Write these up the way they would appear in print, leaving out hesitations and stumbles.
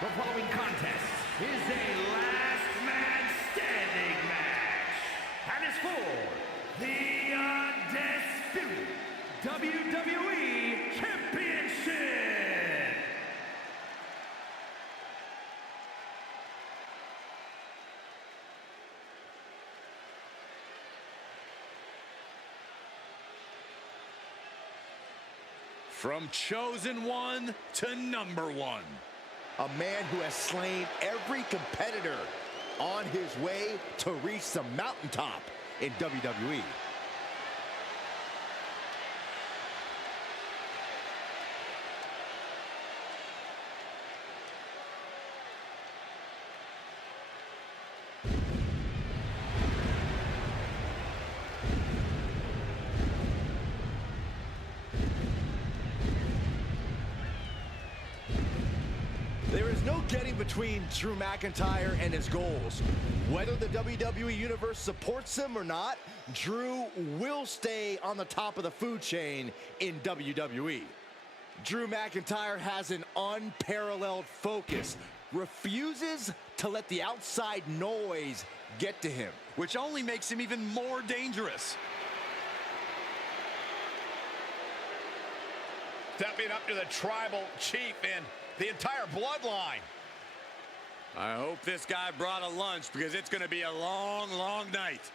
The following contest is a last man standing match and is for the undisputed WWE Championship. From chosen one to number one. A man who has slain every competitor on his way to reach the mountaintop in WWE. There is no getting between Drew McIntyre and his goals. Whether the WWE Universe supports him or not, Drew will stay on the top of the food chain in WWE. Drew McIntyre has an unparalleled focus, refuses to let the outside noise get to him, which only makes him even more dangerous. Stepping up to the tribal chief and the entire bloodline. I hope this guy brought a lunch because it's going to be a long, long night.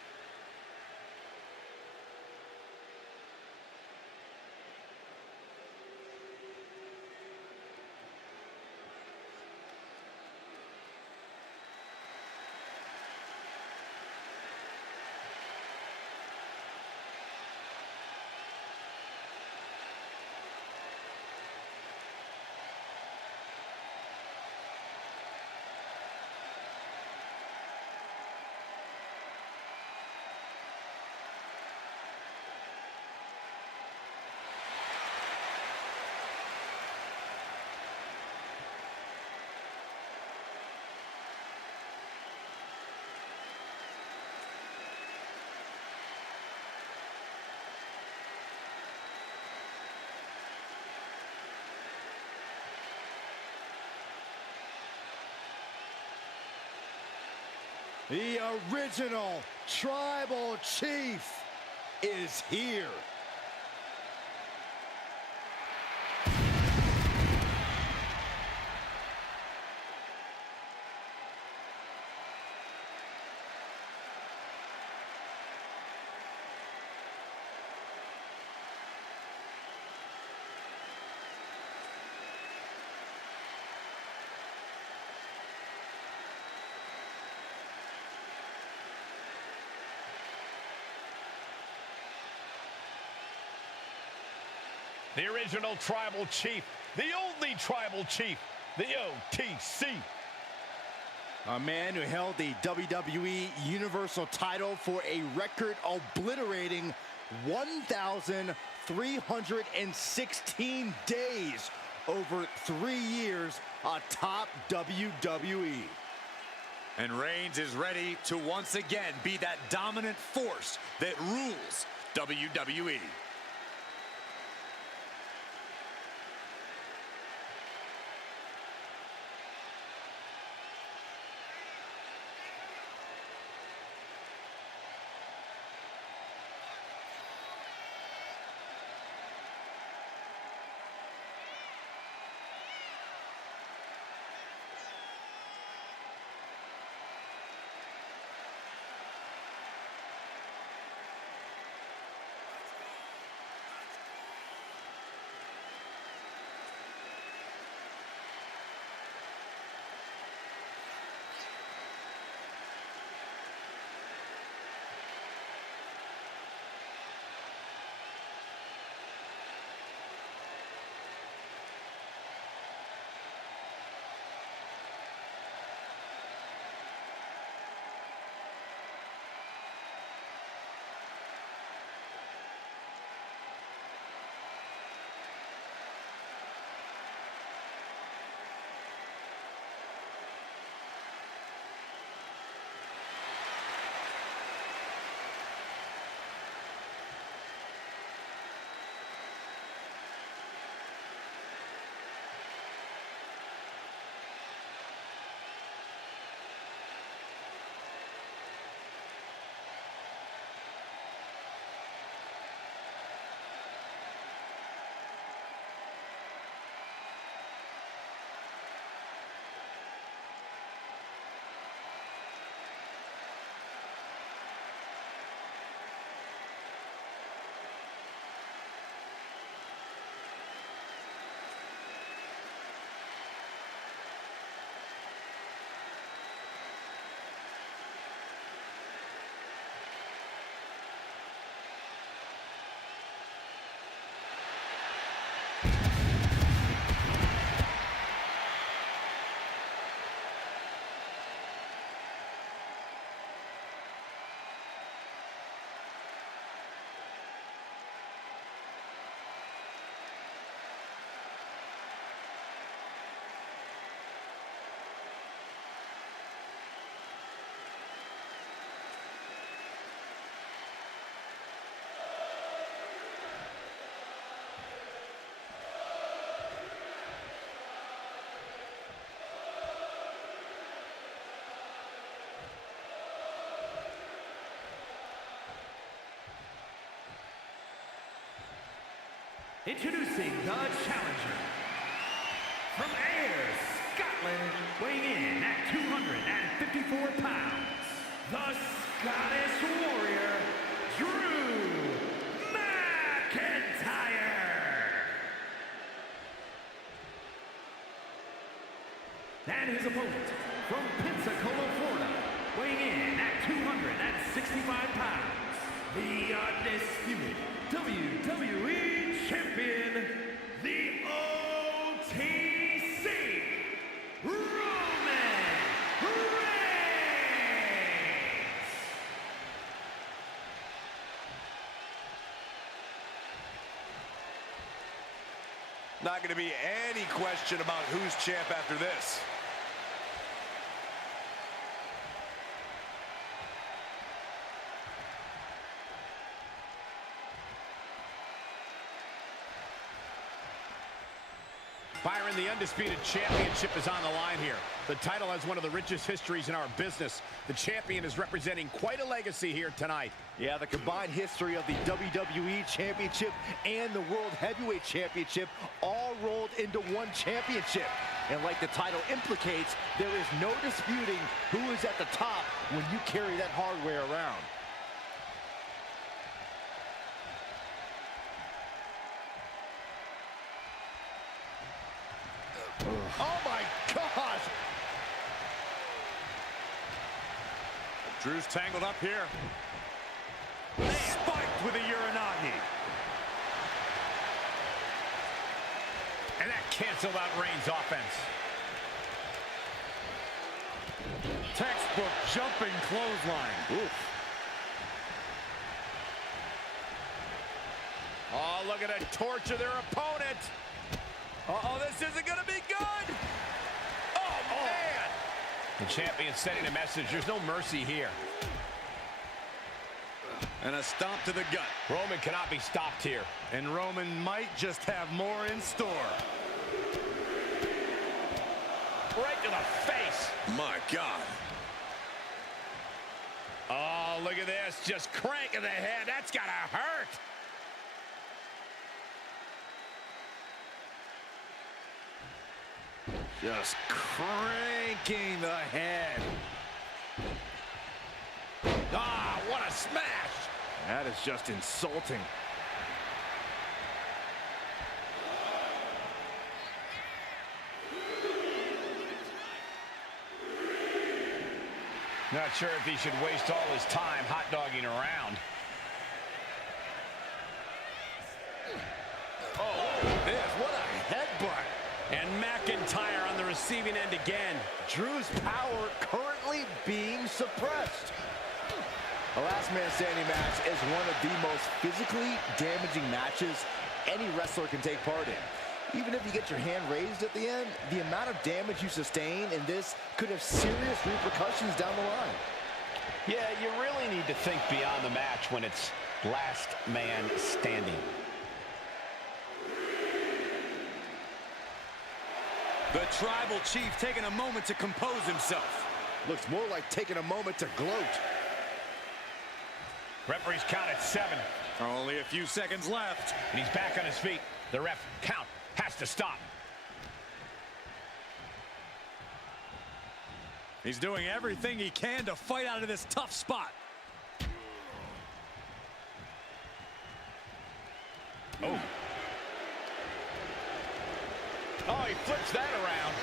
The original tribal chief is here. The original tribal chief, the only tribal chief, the OTC. A man who held the WWE Universal title for a record-obliterating 1,316 days over 3 years atop WWE. And Reigns is ready to once again be that dominant force that rules WWE. Introducing the challenger. From Ayr, Scotland, weighing in at 254 pounds, the Scottish Warrior, Drew McIntyre. And his opponent, from Pensacola, Florida, weighing in at 265 pounds, the undisputed WWE Champion, the OTC, Roman Reigns. Not going to be any question about who's champ after this. Byron, the Undisputed Championship is on the line here. The title has one of the richest histories in our business. The champion is representing quite a legacy here tonight. Yeah, the combined history of the WWE Championship and the World Heavyweight Championship all rolled into one championship. And like the title implicates, there is no disputing who is at the top when you carry that hardware around. Oh my gosh! Drew's tangled up here. Spiked with a Uranagi. And that canceled out Reigns' offense. Textbook jumping clothesline. Oof. Oh, look at it torture their opponent. Uh-oh, this isn't going to be good. Oh, man. The champion sending a message. There's no mercy here. And a stomp to the gut. Roman cannot be stopped here. And Roman might just have more in store. Right to the face. My God. Oh, look at this. Just cranking the head. That's got to hurt. Just cranking the head. Ah, what a smash. That is just insulting. Not sure if he should waste all his time hot-dogging around. Oh, this, what a headbutt. And McIntyre on the receiving end again. Drew's power currently being suppressed. A last man standing match is one of the most physically damaging matches any wrestler can take part in. Even if you get your hand raised at the end, the amount of damage you sustain in this could have serious repercussions down the line. Yeah, you really need to think beyond the match when it's last man standing. The Tribal Chief taking a moment to compose himself. Looks more like taking a moment to gloat. Referee's count at 7. Only a few seconds left. And he's back on his feet. The ref count has to stop. He's doing everything he can to fight out of this tough spot. Oh. Oh, he flips that around.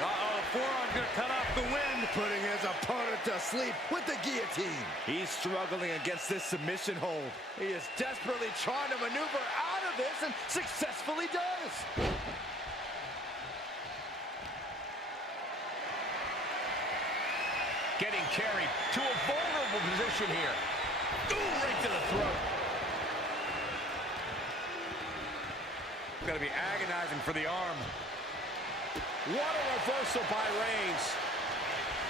Uh-oh, forearm gonna cut off the wind. Putting his opponent to sleep with the guillotine. He's struggling against this submission hold. He is desperately trying to maneuver out of this and successfully does. Getting carried to a vulnerable position here. Ooh, right to the throat. Gonna be agonizing for the arm. What a reversal by Reigns.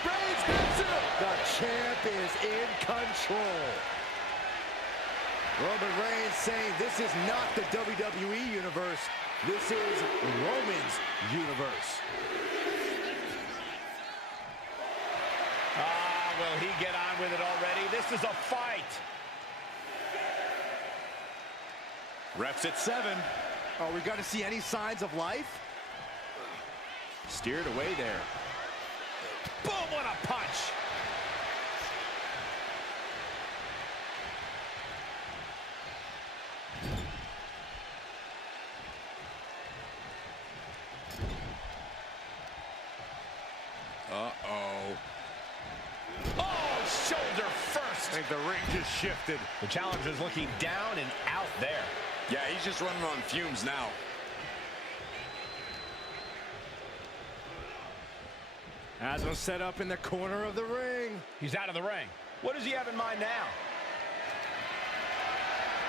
Reigns gets it. The champ is in control. Roman Reigns saying this is not the WWE Universe. This is Roman's universe. Will he get on with it already? This is a fight. Refs at 7. Are we going to see any signs of life? Steered away there. Boom, what a punch. Uh-oh. Oh, shoulder first. I think the ring just shifted. The challenger's looking down and out there. Yeah, he's just running on fumes now. As was set up in the corner of the ring. He's out of the ring. What does he have in mind now?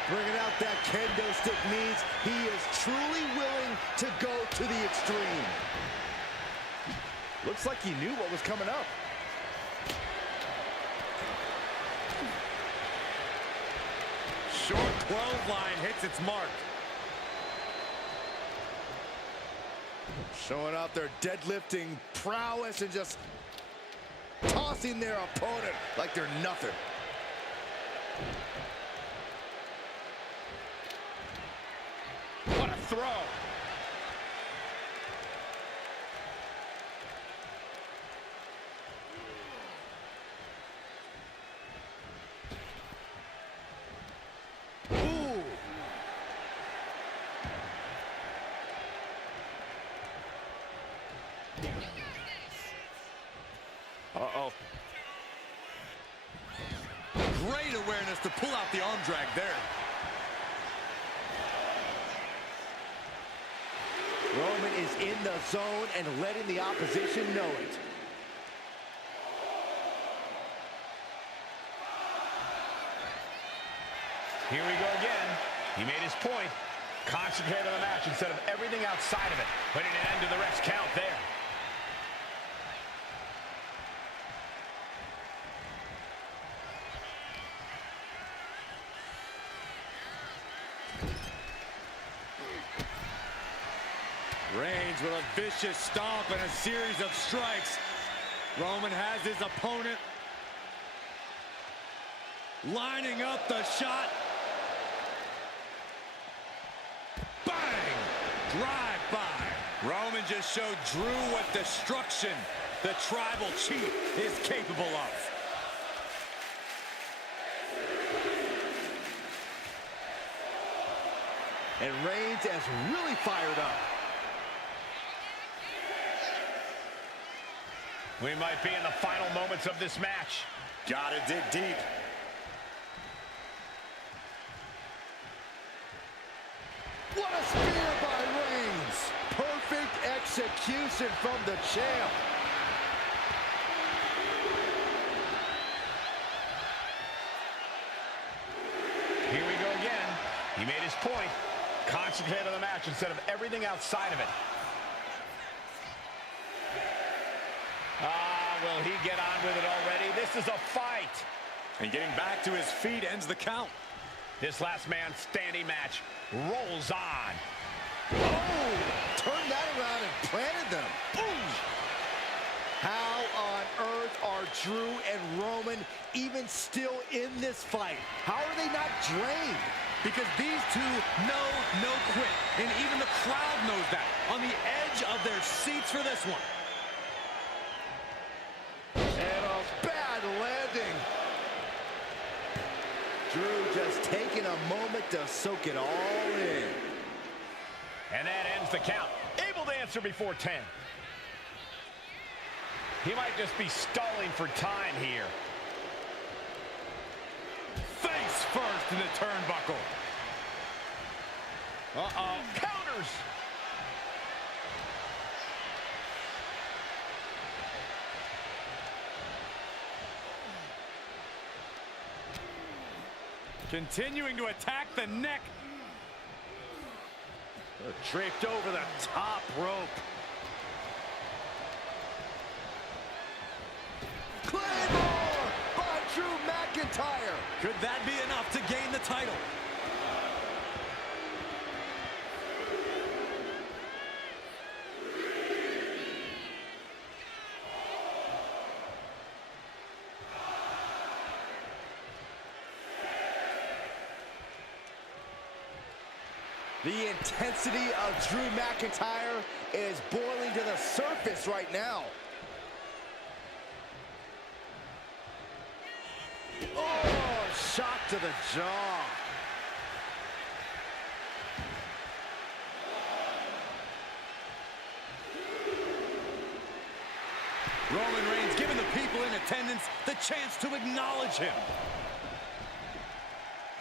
Bringing out that kendo stick means he is truly willing to go to the extreme. Looks like he knew what was coming up. Short clothesline hits its mark. Showing off their deadlifting prowess and just tossing their opponent like they're nothing. What a throw. Uh-oh. Great awareness to pull out the arm drag there. Roman is in the zone and letting the opposition know it. Here we go again. He made his point. Concentrate on the match instead of everything outside of it. Putting an end to the ref's count there. Reigns with a vicious stomp and a series of strikes. Roman has his opponent lining up the shot. Bang! Drive by. Roman just showed Drew what destruction the tribal chief is capable of. And Reigns is really fired up. We might be in the final moments of this match. Gotta dig deep. What a spear by Reigns. Perfect execution from the champ. Here we go again. He made his point. Concentrate on the match instead of everything outside of it. Will he get on with it already? This is a fight. And getting back to his feet ends the count. This last man standing match rolls on. Oh! Turned that around and planted them. Boom! How on earth are Drew and Roman even still in this fight? How are they not drained? Because these two know no quit. And even the crowd knows that. On the edge of their seats for this one. And a bad landing. Drew just taking a moment to soak it all in. And that ends the count. Able to answer before 10. He might just be stalling for time here. Face first in the turnbuckle. Uh-oh. Counters. Continuing to attack the neck. Draped over the top rope. Claymore by Drew McIntyre. Could that be enough to gain the title? The intensity of Drew McIntyre is boiling to the surface right now. Oh, shot to the jaw. Roman Reigns giving the people in attendance the chance to acknowledge him.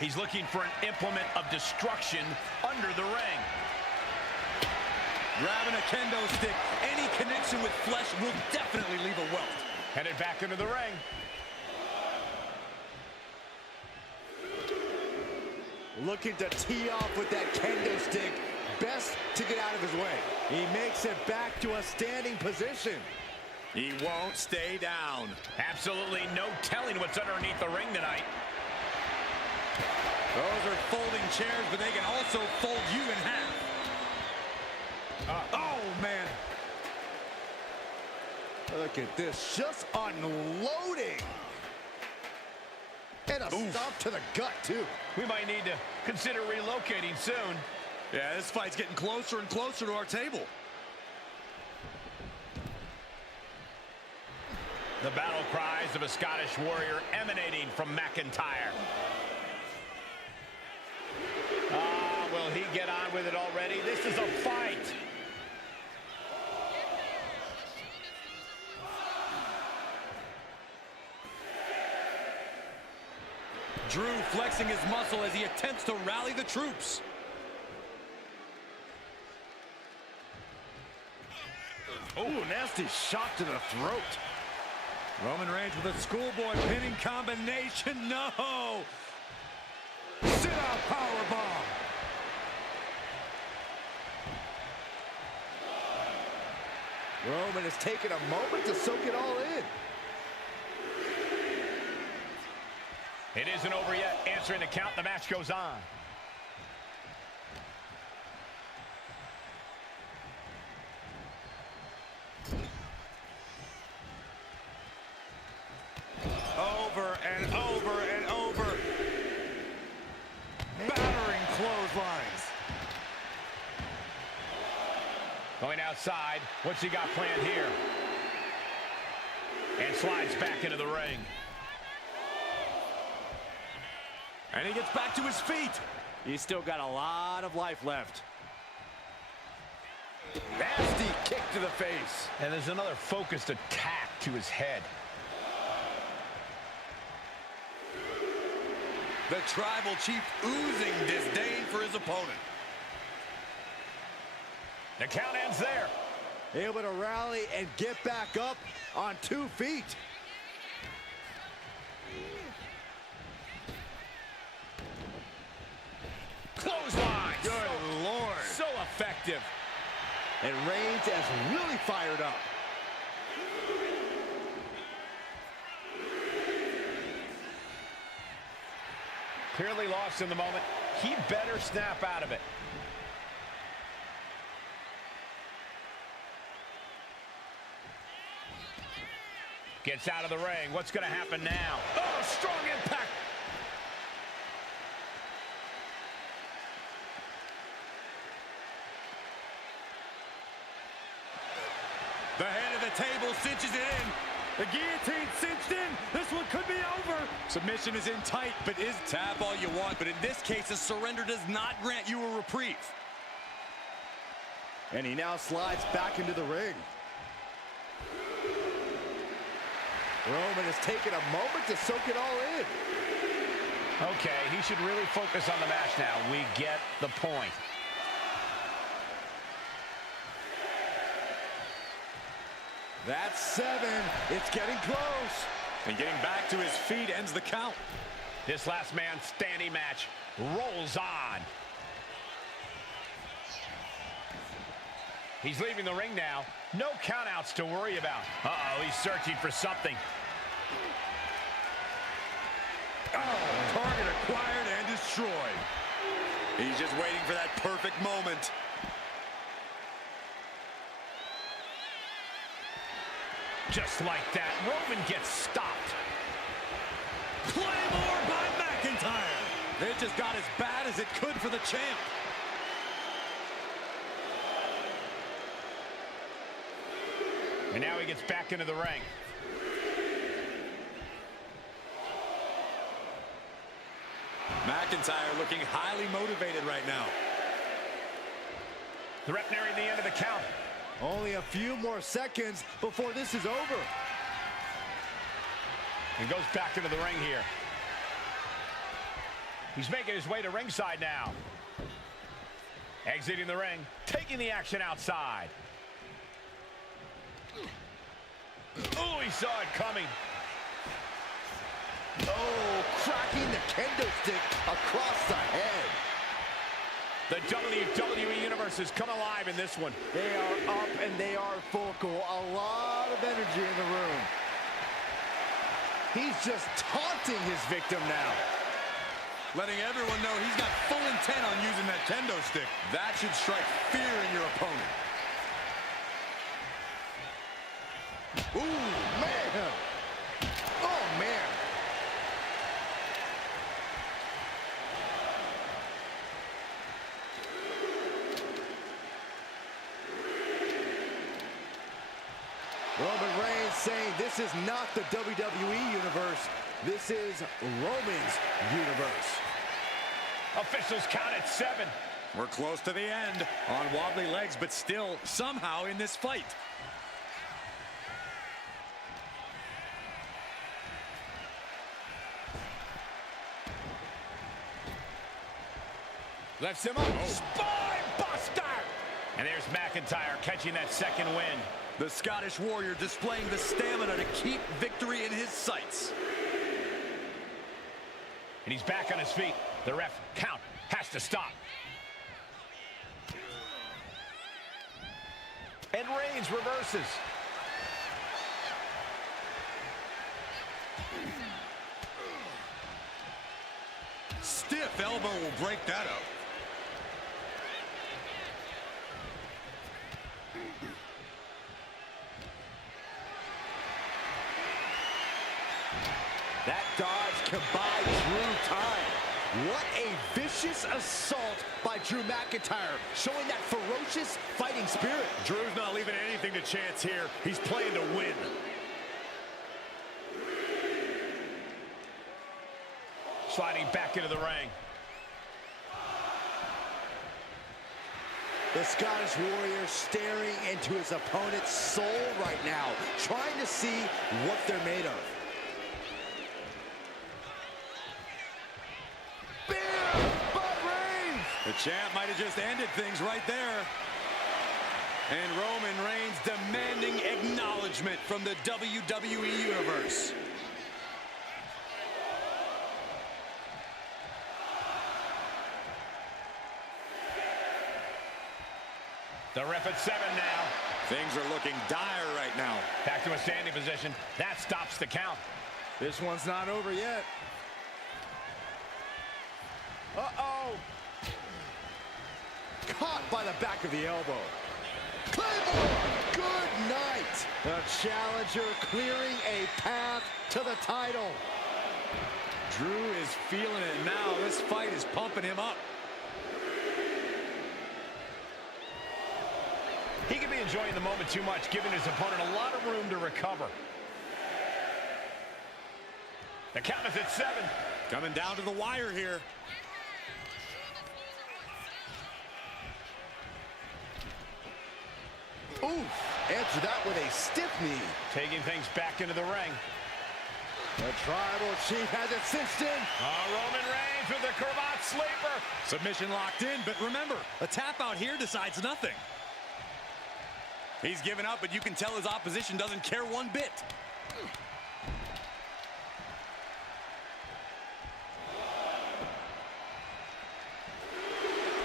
He's looking for an implement of destruction under the ring. Grabbing a kendo stick. Any connection with flesh will definitely leave a welt. Headed back into the ring. Looking to tee off with that kendo stick. Best to get out of his way. He makes it back to a standing position. He won't stay down. Absolutely no telling what's underneath the ring tonight. Those are folding chairs, but they can also fold you in half. Oh, man. Look at this, just unloading. And a stomp to the gut, too. We might need to consider relocating soon. Yeah, this fight's getting closer and closer to our table. The battle cries of a Scottish warrior emanating from McIntyre. Will he get on with it already? This is a fight. Drew flexing his muscle as he attempts to rally the troops. Oh, nasty shot to the throat. Roman Reigns with a schoolboy pinning combination. No! Sit-out powerbomb. Roman has taken a moment to soak it all in. It isn't over yet. Answering the count, the match goes on. Over and over and over. Battering clotheslines. Going outside. What's he got planned here? And slides back into the ring. And he gets back to his feet. He's still got a lot of life left. Nasty kick to the face. And there's another focused attack to his head. The tribal chief oozing disdain for his opponent. The count ends there. Able to rally and get back up on 2 feet. Clothesline. Good Lord. So effective. And Reigns has really fired up. Clearly lost in the moment. He better snap out of it. Gets out of the ring. What's going to happen now? Oh, strong impact. The head of the table cinches it in. The guillotine cinched in. This one could be over. Submission is in tight, but is tap all you want. But in this case, a surrender does not grant you a reprieve. And he now slides back into the ring. Roman has taken a moment to soak it all in. Okay, he should really focus on the match now. We get the point. That's 7. It's getting close. And getting back to his feet ends the count. This last man standing match rolls on. He's leaving the ring now. No countouts to worry about. Uh-oh, he's searching for something. Oh, target acquired and destroyed. He's just waiting for that perfect moment. Just like that, Roman gets stopped. Claymore by McIntyre. It just got as bad as it could for the champ. And now he gets back into the ring. McIntyre looking highly motivated right now. The ref nearing the end of the count. Only a few more seconds before this is over. And goes back into the ring here. He's making his way to ringside now. Exiting the ring, taking the action outside. Oh, he saw it coming. Oh, cracking the kendo stick across the head. The WWE Universe has come alive in this one. They are up and they are vocal. A lot of energy in the room. He's just taunting his victim now. Letting everyone know he's got full intent on using that kendo stick. That should strike fear in your opponent. Ooh, man. Oh, man. Roman Reigns saying this is not the WWE Universe. This is Roman's universe. Officials count at 7. We're close to the end. On wobbly legs, but still somehow in this fight. Lifts him up. Oh. Spine buster! And there's McIntyre catching that second win. The Scottish Warrior displaying the stamina to keep victory in his sights. And he's back on his feet. The ref count has to stop. And Reigns reverses. Stiff elbow will break that up. That dodge can buy Drew time. What a vicious assault by Drew McIntyre, showing that ferocious fighting spirit. Drew's not leaving anything to chance here. He's playing to win. Sliding back into the ring. The Scottish Warrior staring into his opponent's soul right now, trying to see what they're made of. The champ might have just ended things right there. And Roman Reigns demanding acknowledgement from the WWE Universe. The ref at 7 now. Things are looking dire right now. Back to a standing position. That stops the count. This one's not over yet. Uh-oh. Caught by the back of the elbow. Claymore! Good night! The challenger clearing a path to the title. Drew is feeling it now. This fight is pumping him up. He could be enjoying the moment too much, giving his opponent a lot of room to recover. The count is at 7. Coming down to the wire here. Oof, answer that with a stiff knee. Taking things back into the ring. The Tribal Chief has it cinched in. Roman Reigns with the cravat sleeper. Submission locked in, but remember, a tap out here decides nothing. He's given up, but you can tell his opposition doesn't care one bit.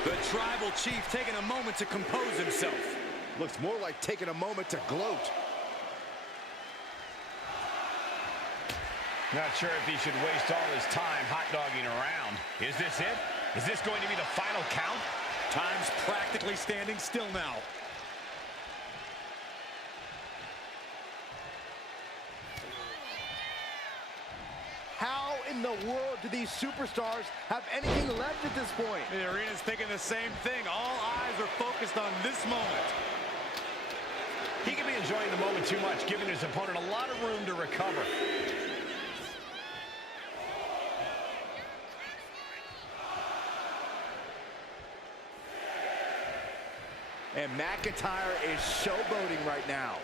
The Tribal Chief taking a moment to compose himself. Looks more like taking a moment to gloat. Not sure if he should waste all his time hot-dogging around. Is this it? Is this going to be the final count? Time's practically standing still now. How in the world do these superstars have anything left at this point? The arena's thinking the same thing. All eyes are focused on this moment. He could be enjoying the moment too much, giving his opponent a lot of room to recover. And McIntyre is showboating right now.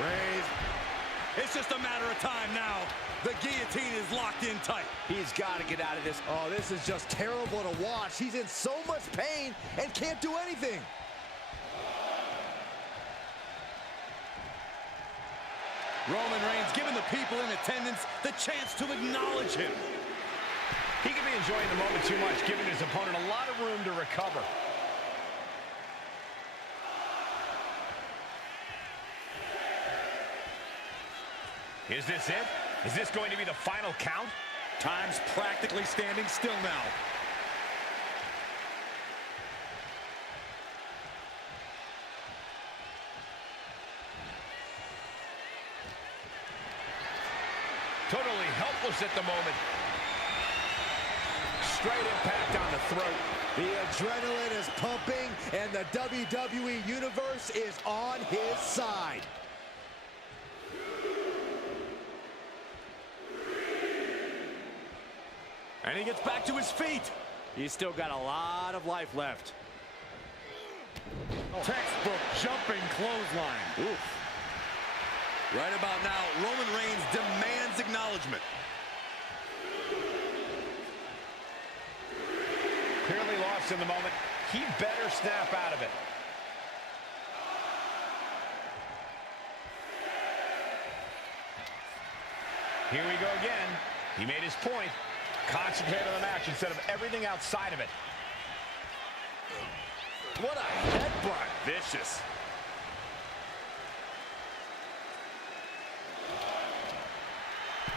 Reigns. It's just a matter of time now. The guillotine is locked in tight. He's got to get out of this. Oh, this is just terrible to watch. He's in so much pain and can't do anything. Roman Reigns giving the people in attendance the chance to acknowledge him. He could be enjoying the moment too much, giving his opponent a lot of room to recover. Is this it? Is this going to be the final count? Time's practically standing still now. Totally helpless at the moment. Straight impact on the throat. The adrenaline is pumping, and the WWE Universe is on his side. And he gets back to his feet. He's still got a lot of life left. Textbook jumping clothesline. Oof. Right about now, Roman Reigns demands acknowledgement. Clearly lost in the moment. He better snap out of it. Here we go again. He made his point. Concentrate on the match instead of everything outside of it. What a headbutt. Vicious.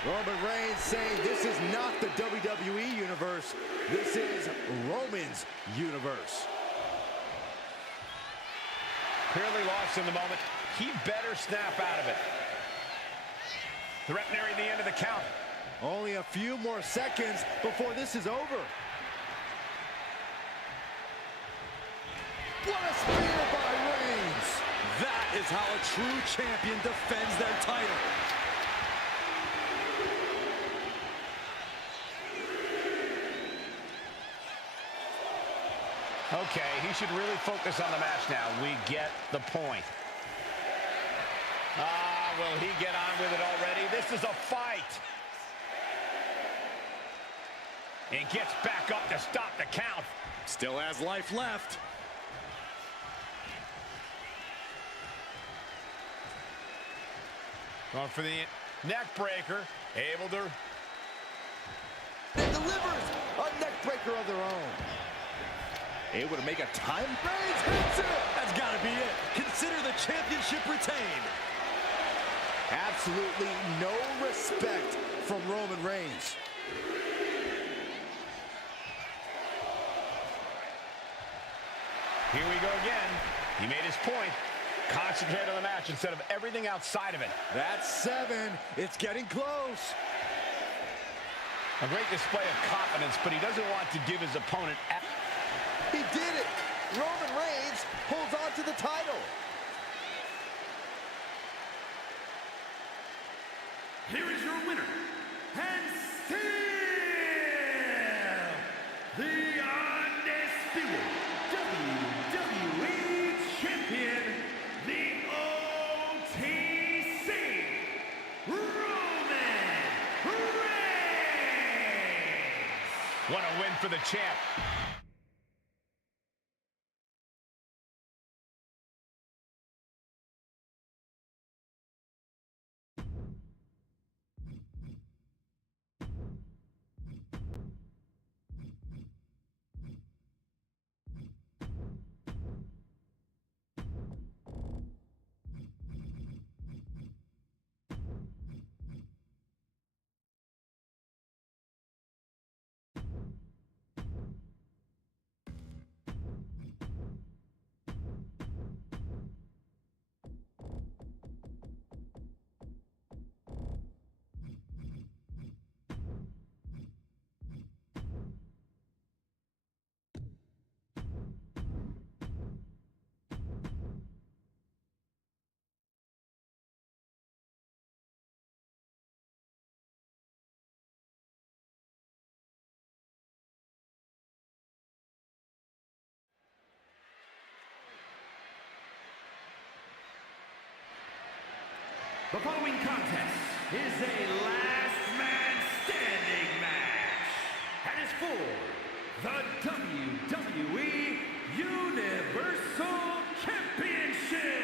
Roman Reigns saying this is not the WWE Universe. This is Roman's universe. Clearly lost in the moment. He better snap out of it. Threat nearing the end of the count. Only a few more seconds before this is over. What a spear by Reigns! That is how a true champion defends their title. Okay, he should really focus on the match now. We get the point. Will he get on with it already? This is a fight. And gets back up to stop the count. Still has life left. Going for the neck breaker. Able to... And delivers a neck breaker of their own. Able to make a time. Reigns hits it! That's got to be it. Consider the championship retained. Absolutely no respect from Roman Reigns. Here we go again. He made his point. Concentrate on the match instead of everything outside of it. That's 7. It's getting close. A great display of confidence, but he doesn't want to give his opponent... He did it. Roman Reigns holds on to the title. Here is your winner, and still the undisputed WWE Champion, the OTC, Roman Reigns. What a win for the champ. is a last man standing match and is for the WWE Universal Championship.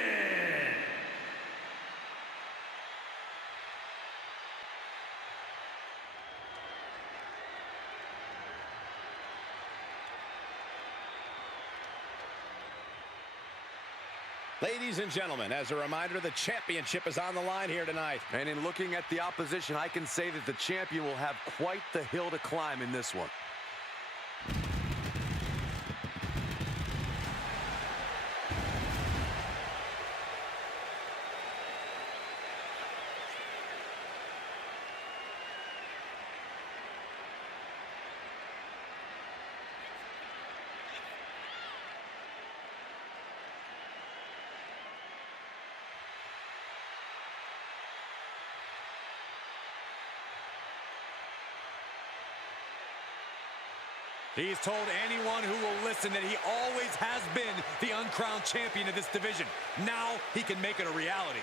Ladies and gentlemen, as a reminder, the championship is on the line here tonight. And in looking at the opposition, I can say that the champion will have quite the hill to climb in this one. He's told anyone who will listen that he always has been the uncrowned champion of this division. Now he can make it a reality.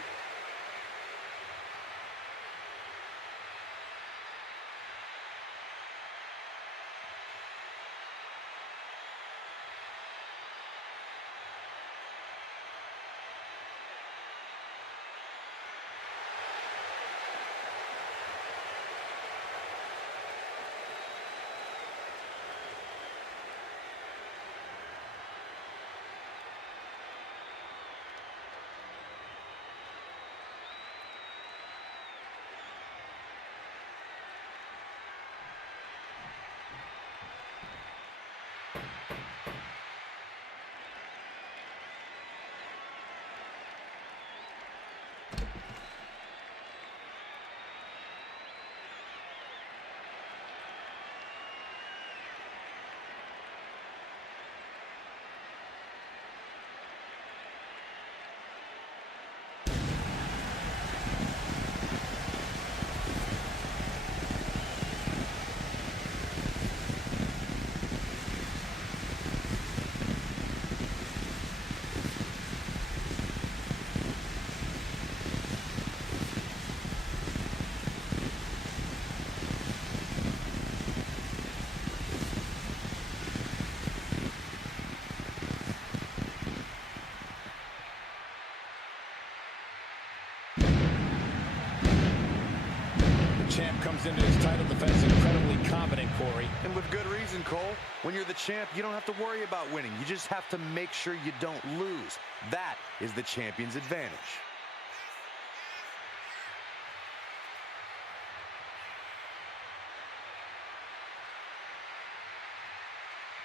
Champ comes into his title defense incredibly confident, Corey. And with good reason, Cole. When you're the champ, you don't have to worry about winning. You just have to make sure you don't lose. That is the champion's advantage.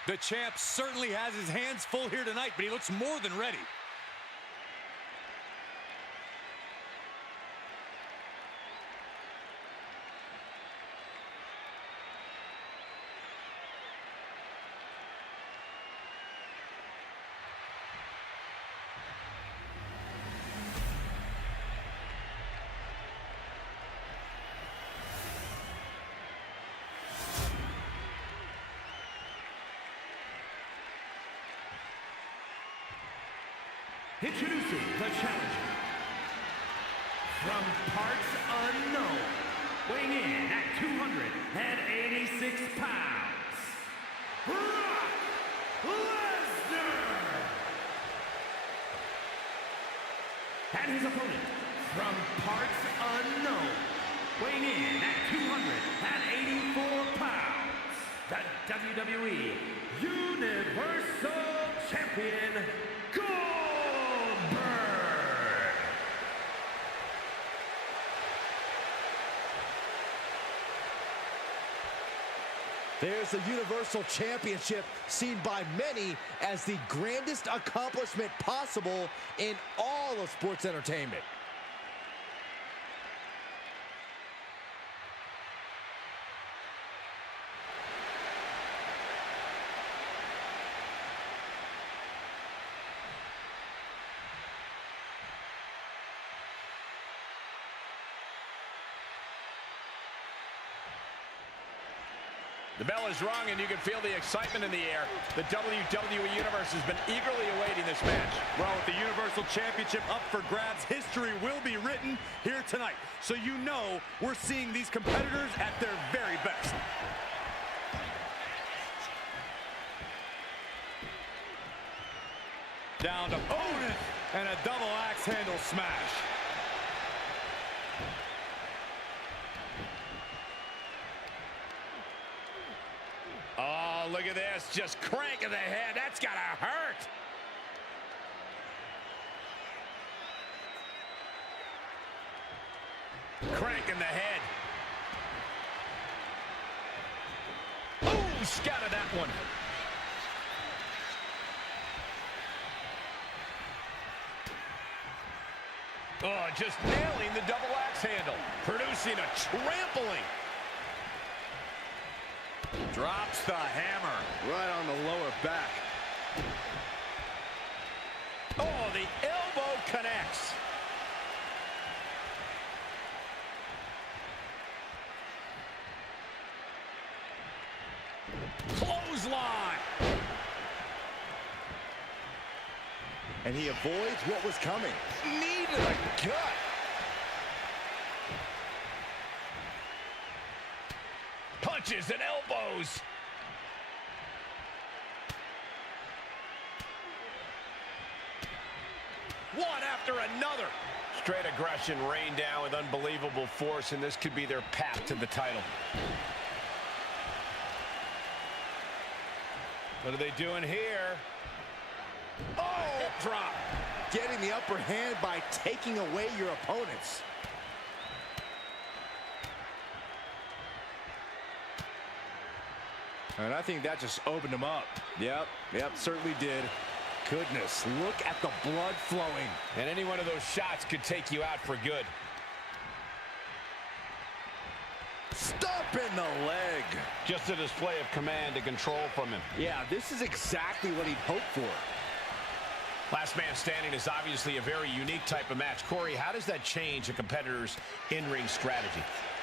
The champ certainly has his hands full here tonight, but he looks more than ready. Introducing the challenger, from parts unknown, weighing in at 286 pounds, Brock Lesnar! And his opponent, from parts unknown, weighing in at 284 pounds, the WWE Universal Champion, There's the Universal Championship, seen by many as the grandest accomplishment possible in all of sports entertainment. The bell is rung, and you can feel the excitement in the air. The WWE Universe has been eagerly awaiting this match. Well, with the Universal Championship up for grabs, history will be written here tonight. So you know we're seeing these competitors at their very best. Down to opponent, and a double axe handle smash. Oh, look at this. Just cranking the head. That's got to hurt. Cranking the head. Oh, scattered that one. Oh, just nailing the double axe handle. Producing a trampling. Drops the hammer. Right on the lower back. Oh, the elbow connects. Clothesline. And he avoids what was coming. Knee to the gut. Punches and elbows. One after another. Straight aggression rained down with unbelievable force, and this could be their path to the title. What are they doing here? Oh, hip drop. Getting the upper hand by taking away your opponents. And I think that just opened him up. Yep, certainly did. Goodness, look at the blood flowing. And any one of those shots could take you out for good. Stop in the leg. Just a display of command and control from him. Yeah, this is exactly what he'd hoped for. Last man standing is obviously a very unique type of match. Corey, how does that change a competitor's in-ring strategy?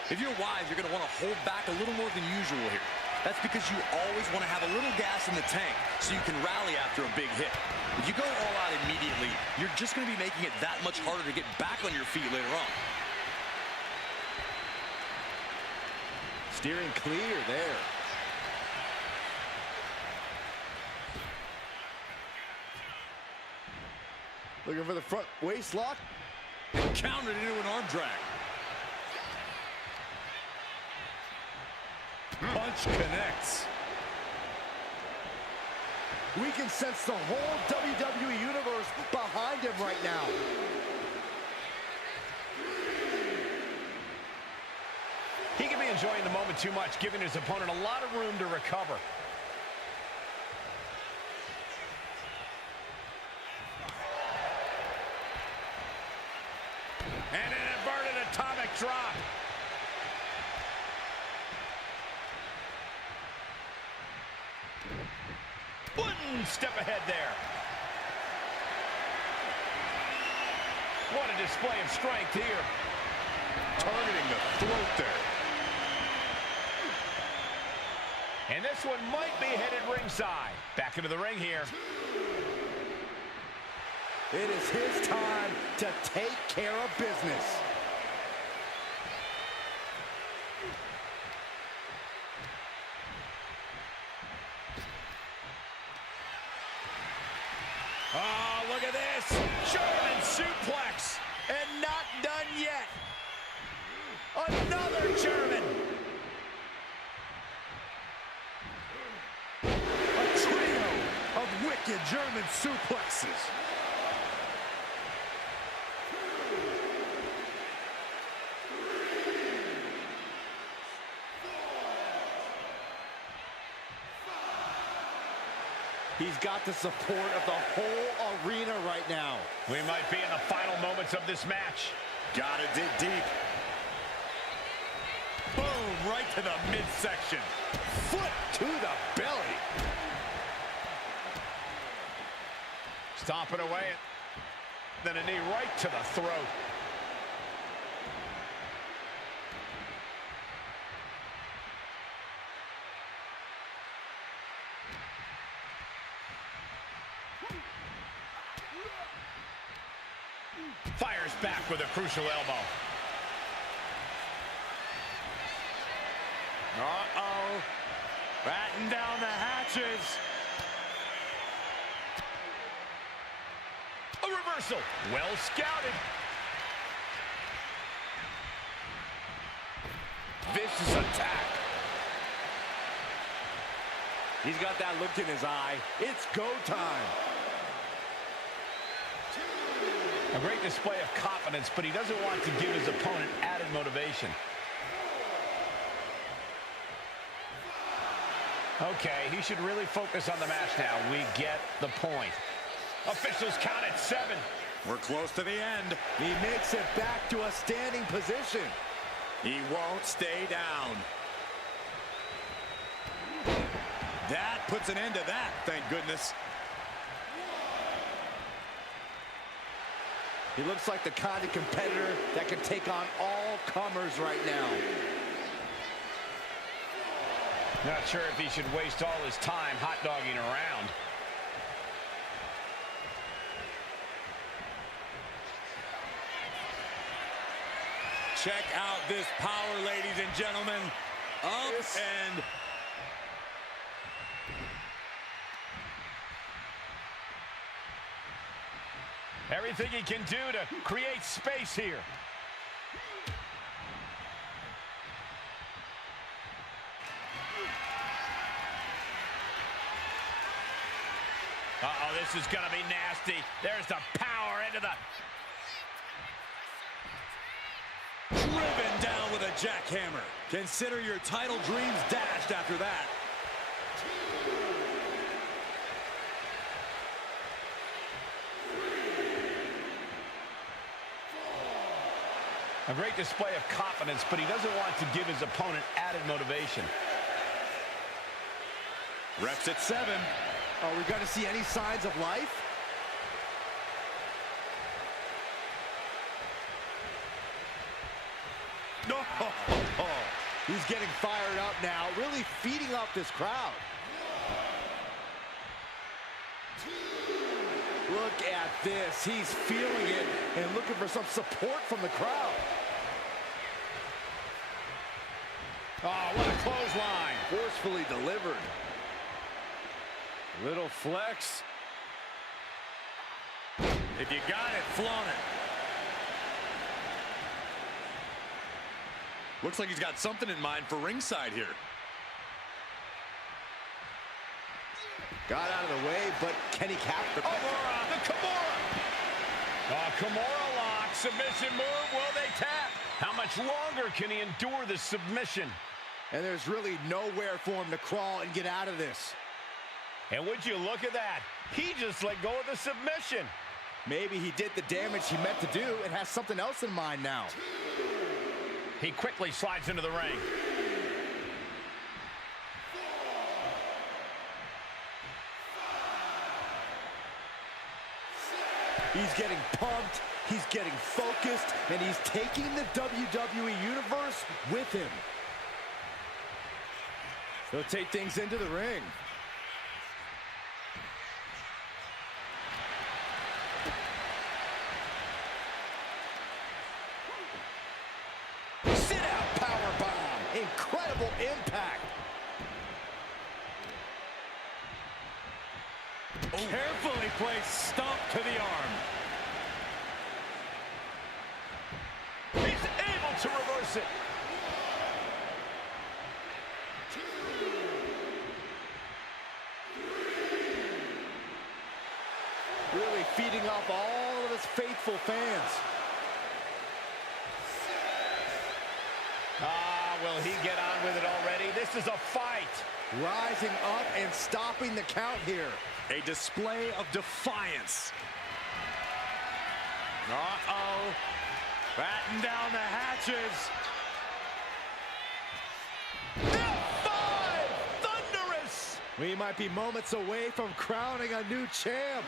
If you're wise, you're going to want to hold back a little more than usual here. That's because you always want to have a little gas in the tank so you can rally after a big hit. If you go all out immediately, you're just going to be making it that much harder to get back on your feet later on. Steering clear there. Looking for the front waist lock. And countered into an arm drag. Punch connects. We can sense the whole WWE Universe behind him right now. He can be enjoying the moment too much, giving his opponent a lot of room to recover. And an inverted atomic drop. One step ahead there. What a display of strength here. Targeting the throat there. And this one might be headed ringside. Back into the ring here. It is his time to take care of business. Oh, look at this. German suplex. And not done yet. Another German. A trio of wicked German suplexes. He's got the support of the whole arena right now. We might be in the final moments of this match. Gotta dig deep. Boom, right to the midsection. Foot to the belly. Stomping away. Then a knee right to the throat. Fires back with a crucial elbow. Uh-oh. Batten down the hatches. A reversal. Well scouted. Vicious attack. He's got that look in his eye. It's go time. A great display of confidence, but he doesn't want to give his opponent added motivation. Okay, he should really focus on the match now. We get the point. Officials count at 7. We're close to the end. He makes it back to a standing position. He won't stay down. That puts an end to that, thank goodness. He looks like the kind of competitor that can take on all comers right now. Not sure if he should waste all his time hot-dogging around. Check out this power, ladies and gentlemen. Up and... Everything he can do to create space here. Uh-oh, this is going to be nasty. There's the power into the... Driven down with a jackhammer. Consider your title dreams dashed after that. A great display of confidence, but he doesn't want to give his opponent added motivation. Reps at 7. Are we going to see any signs of life? No. He's getting fired up now, really feeding up this crowd. Look at this. He's feeling it and looking for some support from the crowd. Oh, what a clothesline. Forcefully delivered. Little flex. If you got it, flaunt it. Looks like he's got something in mind for ringside here. Got out of the way, but can he capture? Kimura, the Kimura. Oh, Kimura lock, submission move, will they tap? How much longer can he endure this submission? And there's really nowhere for him to crawl and get out of this. And would you look at that? He just let go of the submission. Maybe he did the damage he meant to do and has something else in mind now. He quickly slides into the ring. He's getting pumped, he's getting focused, and he's taking the WWE Universe with him. He'll take things into the ring. Sit-out powerbomb. Incredible impact. Carefully placed stomp to the arm. He's able to reverse it. Really feeding off all of his faithful fans. Ah, will he get on with it already? This is a fight. Rising up and stopping the count here. A display of defiance. Uh-oh. Batten down the hatches. F5! Thunderous! We might be moments away from crowning a new champ.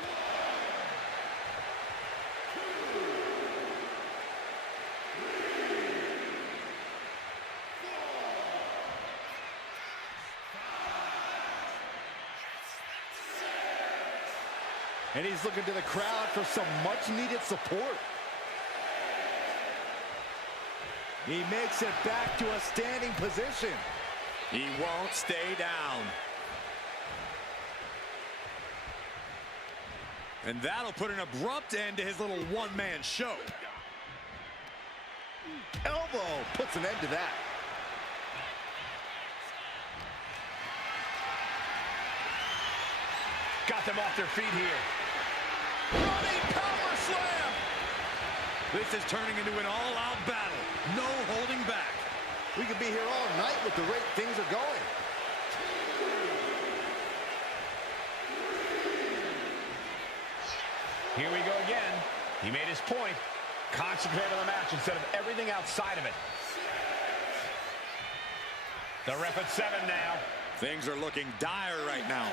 And he's looking to the crowd for some much-needed support. He makes it back to a standing position. He won't stay down. And that'll put an abrupt end to his little one-man show. Elbow puts an end to that. Got them off their feet here. Running power slam. This is turning into an all-out battle. No holding back. We could be here all night with the rate things are going. Here we go again. He made his point. Concentrate on the match instead of everything outside of it. The ref at 7 now. Things are looking dire right now.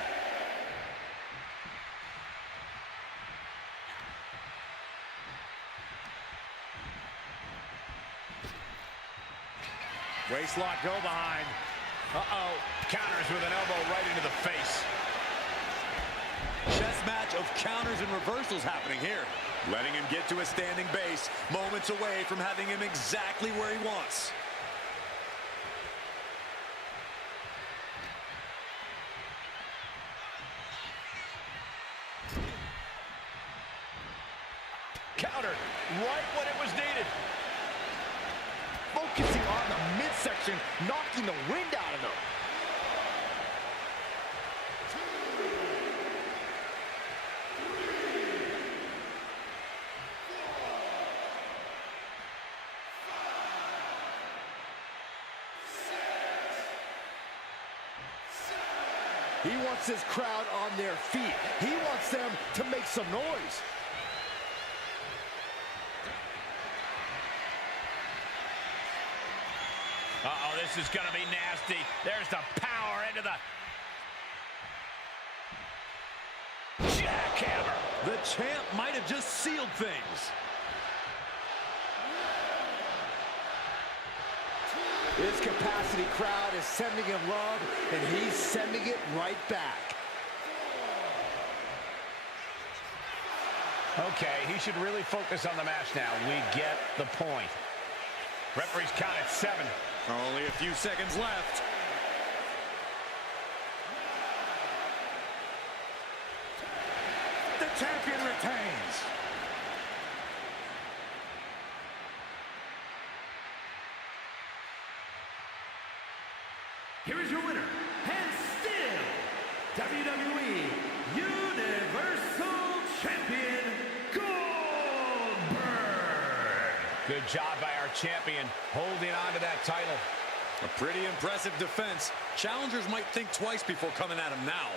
Waistlock go behind. Uh-oh. Counters with an elbow right into the face. Chess match of counters and reversals happening here. Letting him get to a standing base, moments away from having him exactly where he wants. Counter right when it was needed. Focusing on the midsection, knocking the wind out of them. He wants his crowd on their feet. He wants them to make some noise. Uh-oh, this is going to be nasty. There's the power into the jackhammer. The champ might have just sealed things. His capacity crowd is sending him love, and he's sending it right back. Okay, he should really focus on the match now. We get the point. Referee's count at 7. Only a few seconds left. The champion retains. Here is your winner, and still WWE Universal Champion, Goldberg. Good job by our champion holding on to that title. A pretty impressive defense. Challengers might think twice before coming at him now.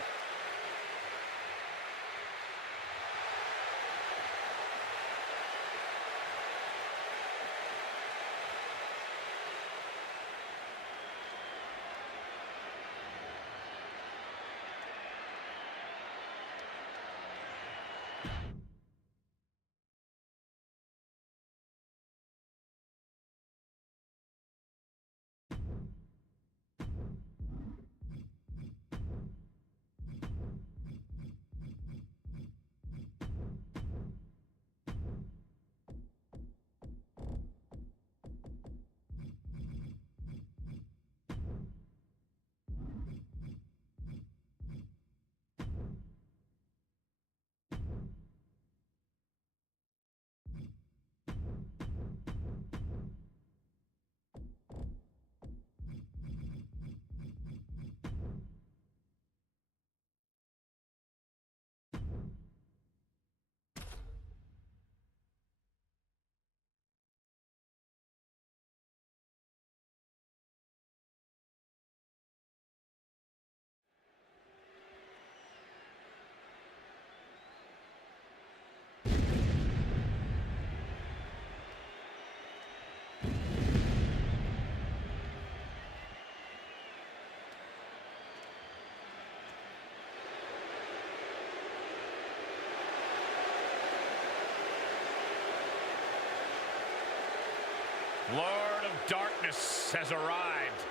Lord of Darkness has arrived.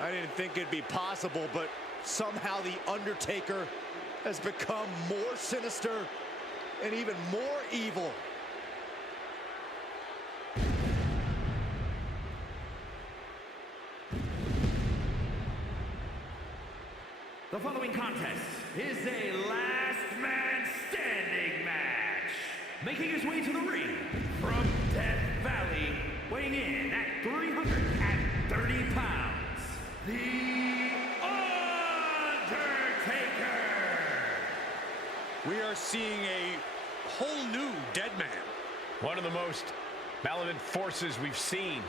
I didn't think it'd be possible, but somehow the Undertaker has become more sinister and even more evil. The following contest is a last man standing match. Making his way to the ring from Death Valley, weighing in at 330 pounds, The Undertaker. We are seeing a whole new dead man. One of the most malevolent forces we've seen.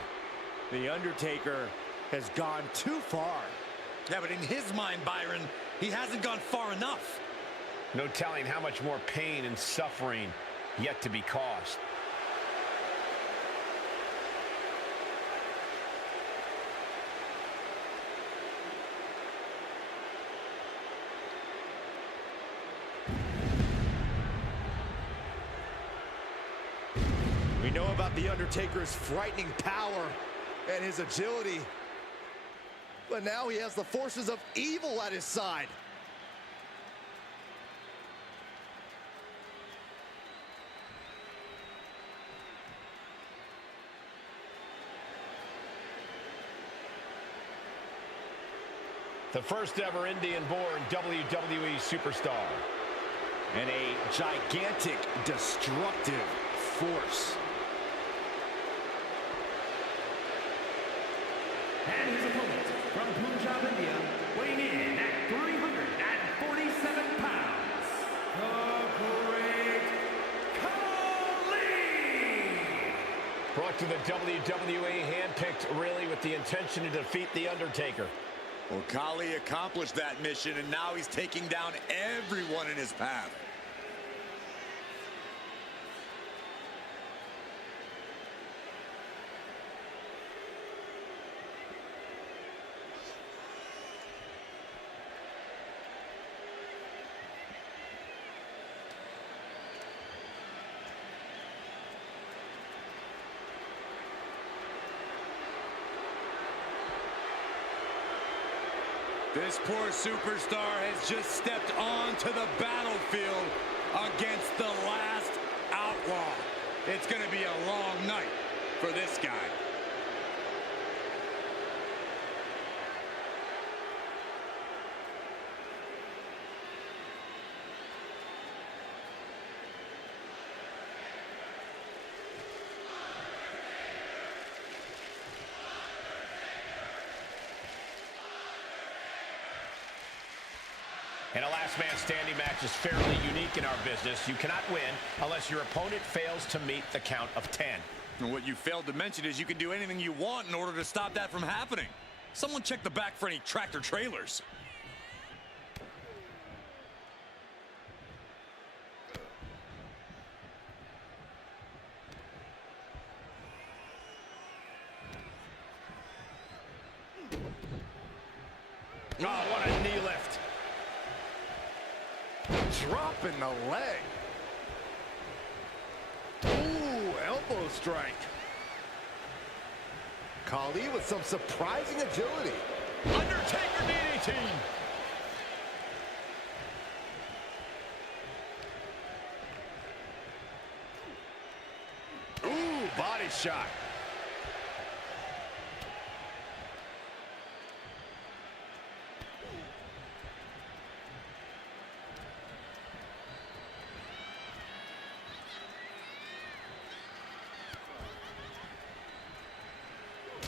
The Undertaker has gone too far. Yeah, but in his mind, Byron, he hasn't gone far enough. No telling how much more pain and suffering yet to be caused. We know about The Undertaker's frightening power and his agility, but now he has the forces of evil at his side. The first ever Indian-born WWE superstar. And a gigantic, destructive force. And his opponent from Punjab, India, weighing in at 347 pounds, the Great Khali! Brought to the WWE, handpicked really with the intention to defeat The Undertaker. Well, Khali accomplished that mission, and now he's taking down everyone in his path. This poor superstar has just stepped onto the battlefield against the last outlaw. It's going to be a long night for this guy. And a last man standing match is fairly unique in our business. You cannot win unless your opponent fails to meet the count of 10. And what you failed to mention is you can do anything you want in order to stop that from happening. Someone check the back for any tractor trailers. Oh, what a knee lift. Dropping the leg. Ooh, elbow strike. Khali with some surprising agility. Undertaker DDT. Ooh, body shot.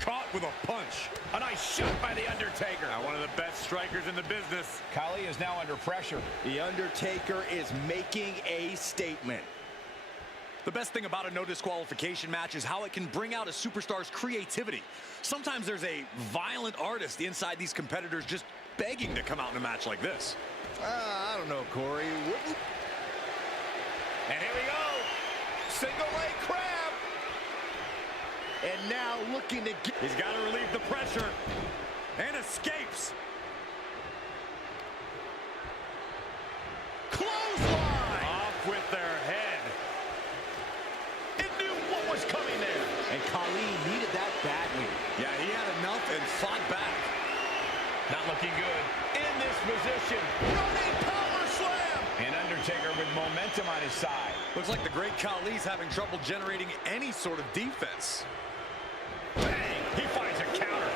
Caught with a punch. A nice shot by The Undertaker. Now one of the best strikers in the business. Khali is now under pressure. The Undertaker is making a statement. The best thing about a no disqualification match is how it can bring out a superstar's creativity. Sometimes there's a violent artist inside these competitors just begging to come out in a match like this. I don't know, Corey. And here we go. Single leg crab. And now looking to get... He's got to relieve the pressure. And escapes. Clothesline! Off with their head. It knew what was coming there. And Khali needed that badly. Yeah, he had enough and fought back. Not looking good. In this position. Running power slam. And Undertaker with momentum on his side. Looks like the great Khali's having trouble generating any sort of defense. Bang! He finds a counter.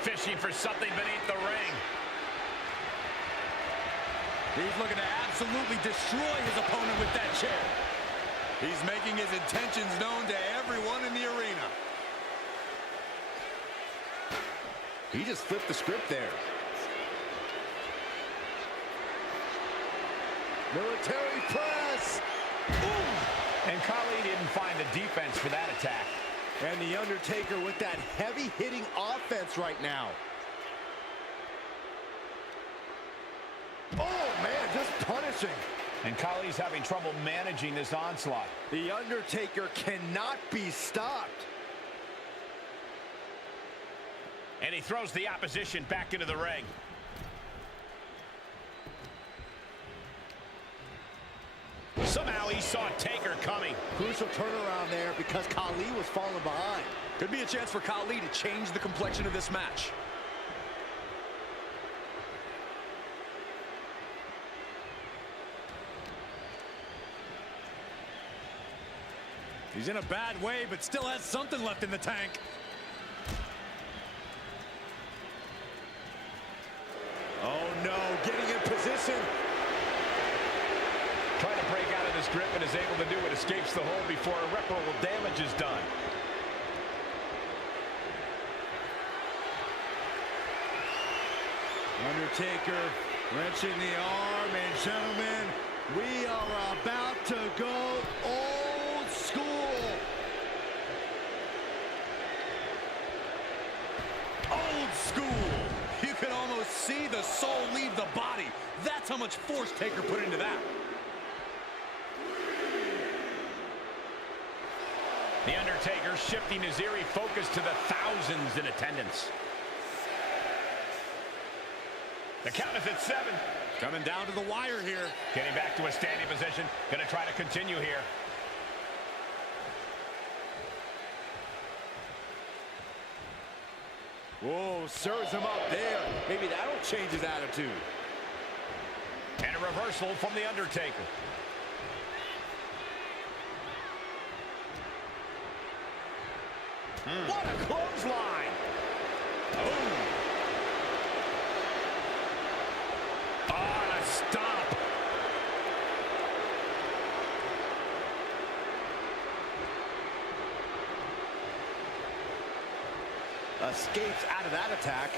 Fish reaching for something beneath the ring. He's looking to absolutely destroy his opponent with that chair. He's making his intentions known to everyone in the arena. He just flipped the script there. Military press. Ooh. And Khali didn't find the defense for that attack. And The Undertaker with that heavy-hitting offense right now. Oh, man, just punishing. And Khali's having trouble managing this onslaught. The Undertaker cannot be stopped. And he throws the opposition back into the ring. Somehow he saw Taker coming. Crucial turnaround there because Khali was falling behind. Could be a chance for Khali to change the complexion of this match. He's in a bad way, but still has something left in the tank. Oh, no, getting in position. Trying to break out of this grip and is able to do it. Escapes the hold before irreparable damage is done. Undertaker wrenching the arm, and gentlemen, we are about to go old school. Old school. You can almost see the soul leave the body. That's how much force Taker put into that. The Undertaker shifting his eerie focus to the thousands in attendance. The count is at 7. Coming down to the wire here. Getting back to a standing position. Going to try to continue here. Whoa, serves him up there. Maybe that'll change his attitude. And a reversal from The Undertaker. What a clothesline! Oh! Oh, a stop! Escapes out of that attack.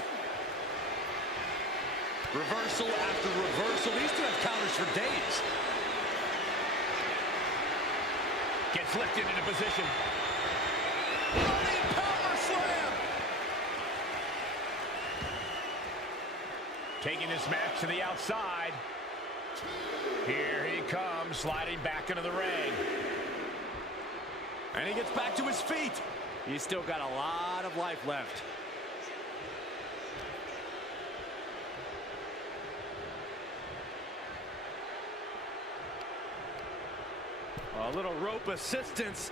Reversal after reversal. These two have counters for days. Gets lifted into position. Running power slam. Taking this match to the outside. Here he comes, sliding back into the ring. And he gets back to his feet. He's still got a lot of life left. A little rope assistance.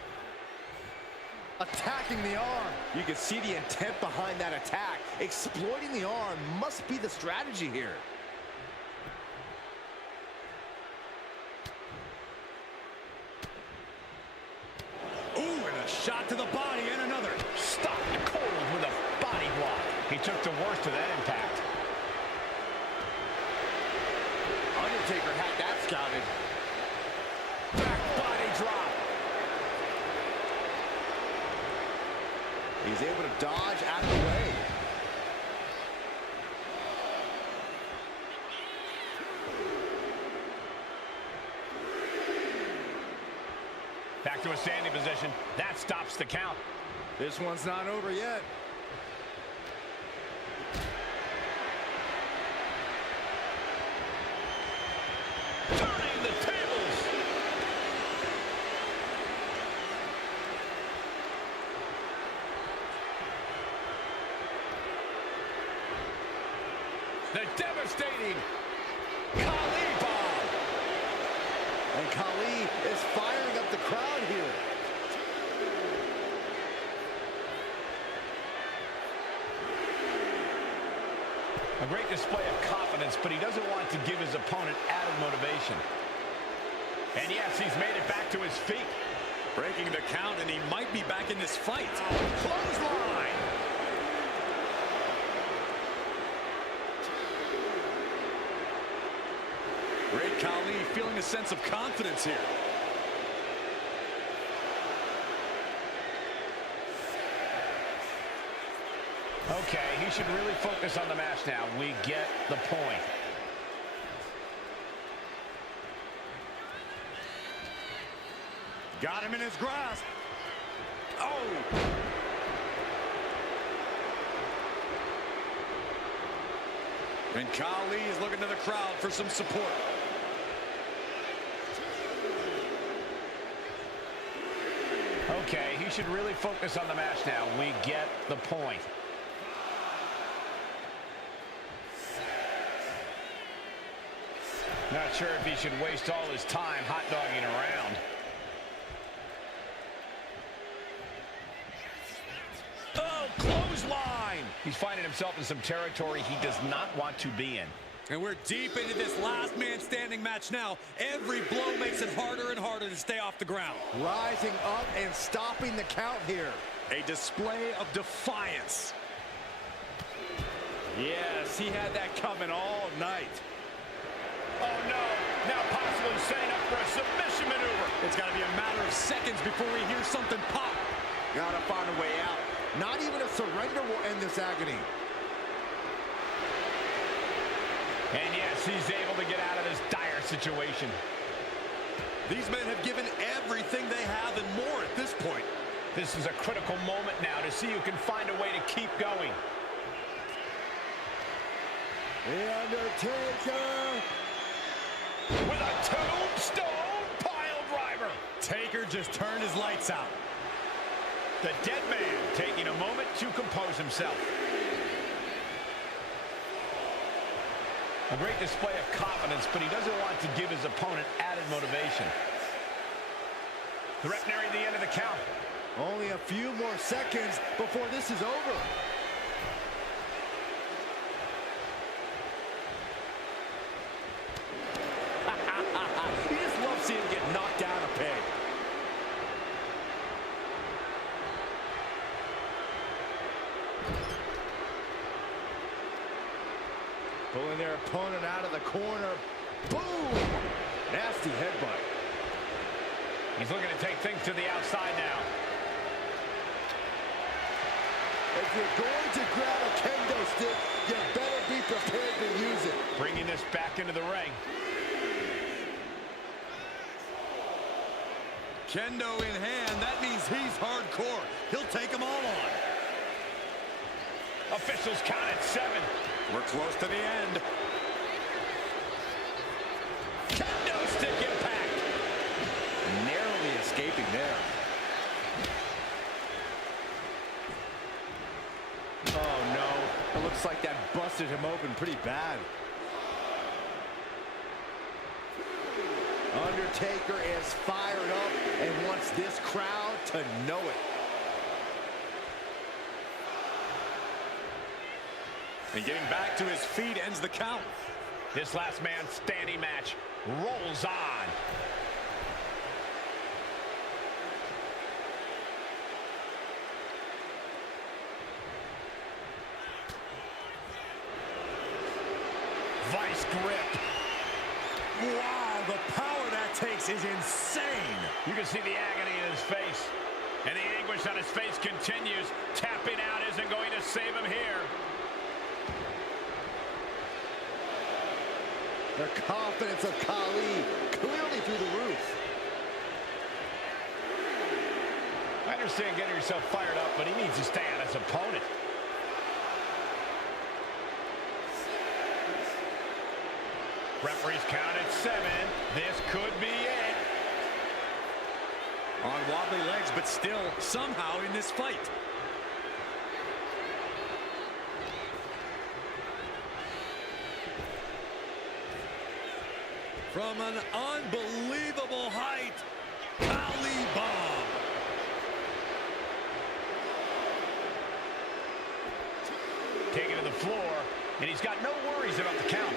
Attacking the arm. You can see the intent behind that attack. Exploiting the arm must be the strategy here. Ooh, and a shot to the body and another. Stopped cold with a body block. He took the worst of that impact. Undertaker had that scouted. Back body drop. He's able to dodge out of the way. Back to a standing position. That stops the count. This one's not over yet. Turning the tables. The devastating Khali bomb. And Khali is firing up the crowd here. A great display of confidence, but he doesn't want to give his opponent added motivation. And yes, he's made it back to his feet. Breaking the count, and he might be back in this fight. Clothesline. Great Khali feeling a sense of confidence here. Okay, he should really focus on the match now. We get the point. Got him in his grasp. Oh! And Khali is looking to the crowd for some support. Okay, he should really focus on the match now. We get the point. Not sure if he should waste all his time hot-dogging around. Oh, clothesline! He's finding himself in some territory he does not want to be in. And we're deep into this last man standing match now. Every blow makes it harder and harder to stay off the ground. Rising up and stopping the count here. A display of defiance. Yes, he had that coming all night. Oh, no. Now possibly setting up for a submission maneuver. It's got to be a matter of seconds before we hear something pop. Gotta find a way out. Not even a surrender will end this agony. And yes, he's able to get out of this dire situation. These men have given everything they have and more at this point. This is a critical moment now to see who can find a way to keep going. The Undertaker. With a tombstone pile driver. Taker just turned his lights out. The dead man taking a moment to compose himself. A great display of confidence, but he doesn't want to give his opponent added motivation. The ref nearing the end of the count. Only a few more seconds before this is over. You just love seeing him get knocked down a peg. Pulling their opponent out of the corner. Boom! Nasty headbutt. He's looking to take things to the outside now. If you're going to grab a kendo stick, you better be prepared to use it. Bringing this back into the ring. Kendo in hand, that means he's hardcore. He'll take them all on. Officials count at 7. We're close to the end. Kendo stick impact. Narrowly escaping there. Oh no, it looks like that busted him open pretty bad. Undertaker is fired up and wants this crowd to know it. And getting back to his feet ends the count. This last man standing match rolls on. Vice grip. Wow, the power that takes is insane. You can see the agony in his face. And the anguish on his face continues. Tapping out isn't going to save him here. The confidence of Khali clearly through the roof. I understand getting yourself fired up, but he needs to stay on his opponent. Referees count at 7. This could be it. On wobbly legs, but still somehow in this fight. From an unbelievable height, Khali bomb. Taken to the floor, and he's got no worries about the count.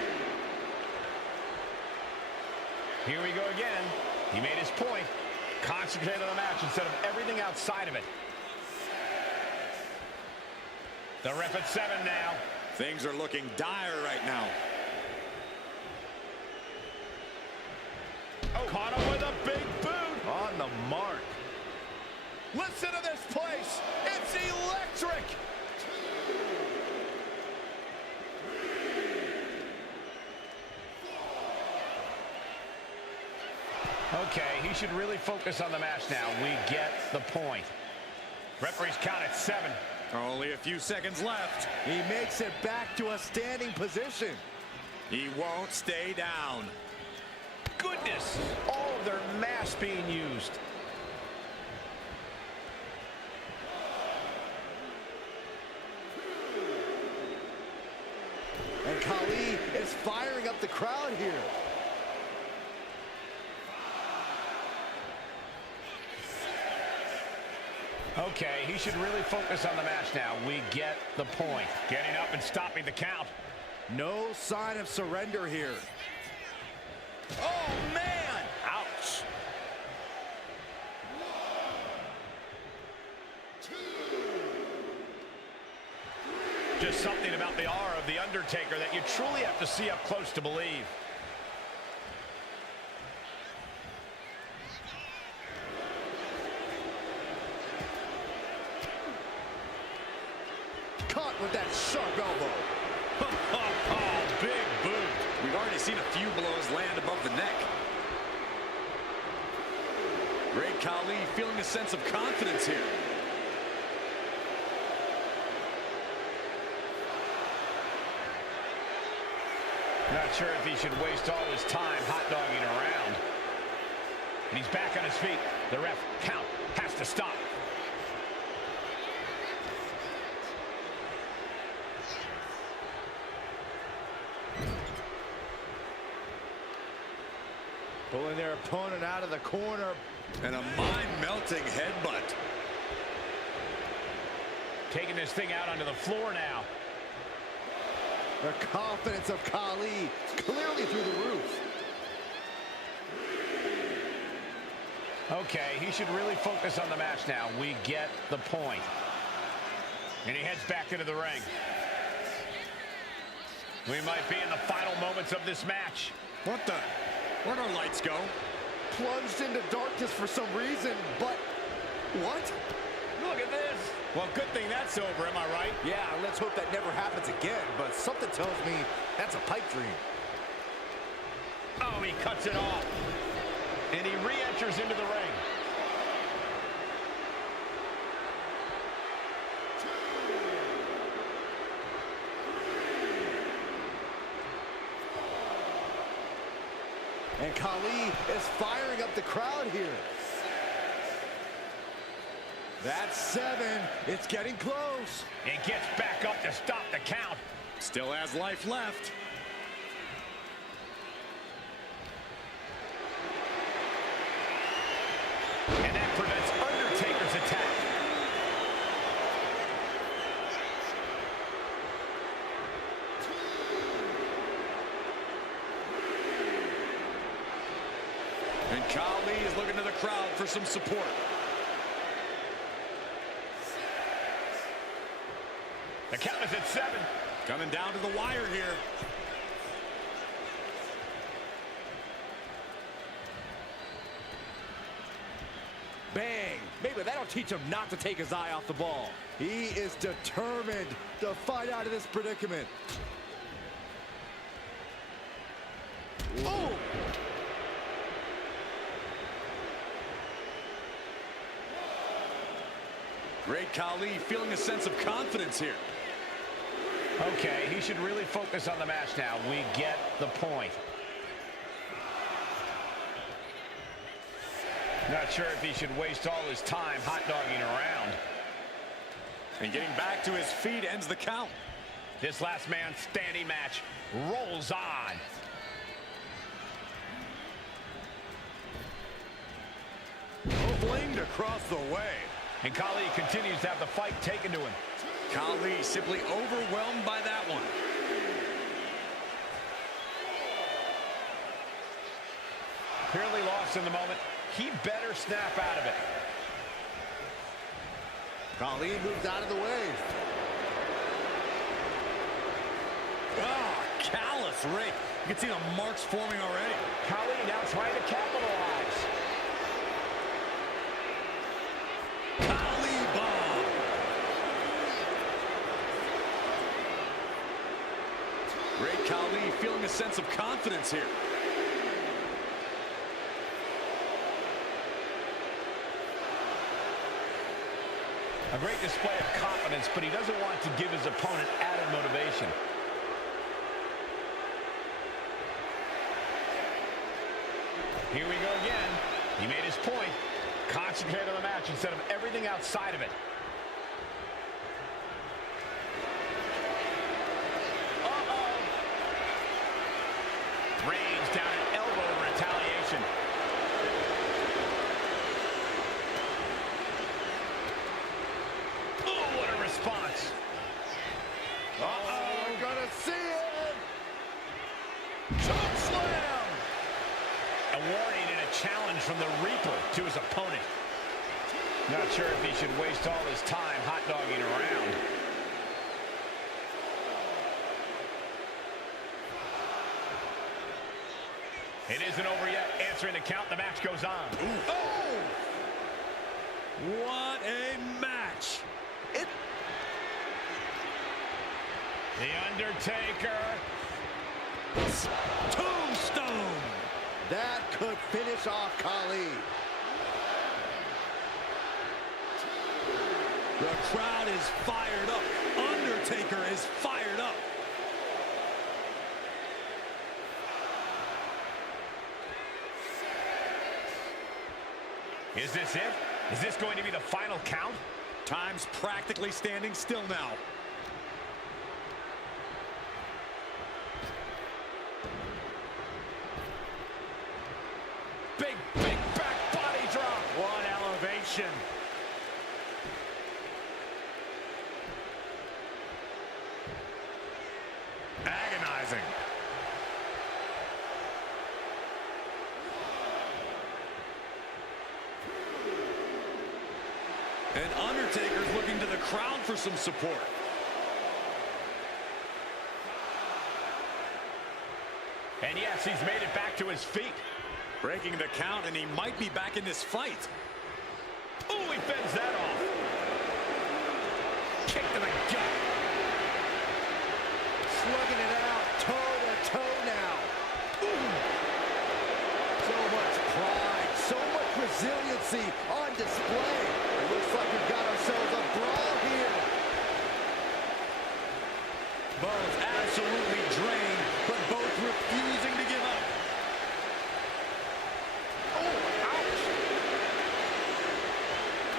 Here we go again. He made his point. Concentrate on the match instead of everything outside of it. The ref at 7 now. Things are looking dire right now. Caught him with a big boot. On the mark. Listen to this place. It's electric. Okay, he should really focus on the match now. We get the point. Referee's count at 7. Only a few seconds left. He makes it back to a standing position. He won't stay down. Goodness, all of their mass being used. And Khali is firing up the crowd here. Okay, he should really focus on the match now. We get the point. Getting up and stopping the count. No sign of surrender here. Oh, man! Ouch. Just something about the aura of The Undertaker that you truly have to see up close to believe. Caught with that sharp elbow. Oh, big boot. We've already seen a few blows land above the neck. Great Khali feeling a sense of confidence here. Not sure if he should waste all his time hot-dogging around. And he's back on his feet. The ref count has to stop. Pulling their opponent out of the corner. And a mind-melting headbutt. Taking this thing out onto the floor now. The confidence of Khali clearly through the roof. Okay, he should really focus on the match now. We get the point. And he heads back into the ring. We might be in the final moments of this match. What the? Where'd our lights go? Plunged into darkness for some reason, but what? Look at this. Well, good thing that's over, am I right? Yeah, let's hope that never happens again, but something tells me that's a pipe dream. Oh, he cuts it off. And he re-enters into the ring. And Khali is firing up the crowd here. That's 7. It's getting close. It gets back up to stop the count. Still has life left. And that prevents Undertaker's attack. And Khali is looking to the crowd for some support. The count is at 7. Coming down to the wire here. Bang! Maybe that'll teach him not to take his eye off the ball. He is determined to fight out of this predicament. Oh! Great Khali feeling a sense of confidence here. Okay, he should really focus on the match now. We get the point. Not sure if he should waste all his time hot-dogging around. And getting back to his feet ends the count. This last man standing match rolls on. Flinged across the way. And Khali continues to have the fight taken to him. Khali simply overwhelmed by that one. Clearly lost in the moment. He better snap out of it. Khali moves out of the way. Ah, callous rake. You can see the marks forming already. Khali now trying to capitalize. Khali bomb. Great Khali feeling a sense of confidence here. A great display of confidence, but he doesn't want to give his opponent added motivation. Here we go again. He made his point. Concentrate on the match instead of everything outside of it. Uh-oh. Range down an elbow in retaliation. Oh, what a response. Uh-oh, we're gonna see it. Choke slam. A warning and a challenge from the Reaper to his opponent. Not sure if he should waste all his time hot-dogging around. It isn't over yet. Answering the count, the match goes on. Oh! What a match. The Undertaker. Tombstone. That could finish off Khali. The crowd is fired up. Undertaker is fired up. Is this it? Is this going to be the final count? Time's practically standing still now. Big back body drop. One elevation. Agonizing. And Undertaker's looking to the crowd for some support. And yes, he's made it back to his feet. Breaking the count, and he might be back in this fight. Oh, he fends that off. Kick to the gut. Slugging it out, toe-to-toe now. Ooh. So much pride, so much resiliency on display. It looks like we've got ourselves a brawl here. Both absolutely drained, but both refusing to give up. Oh, ouch.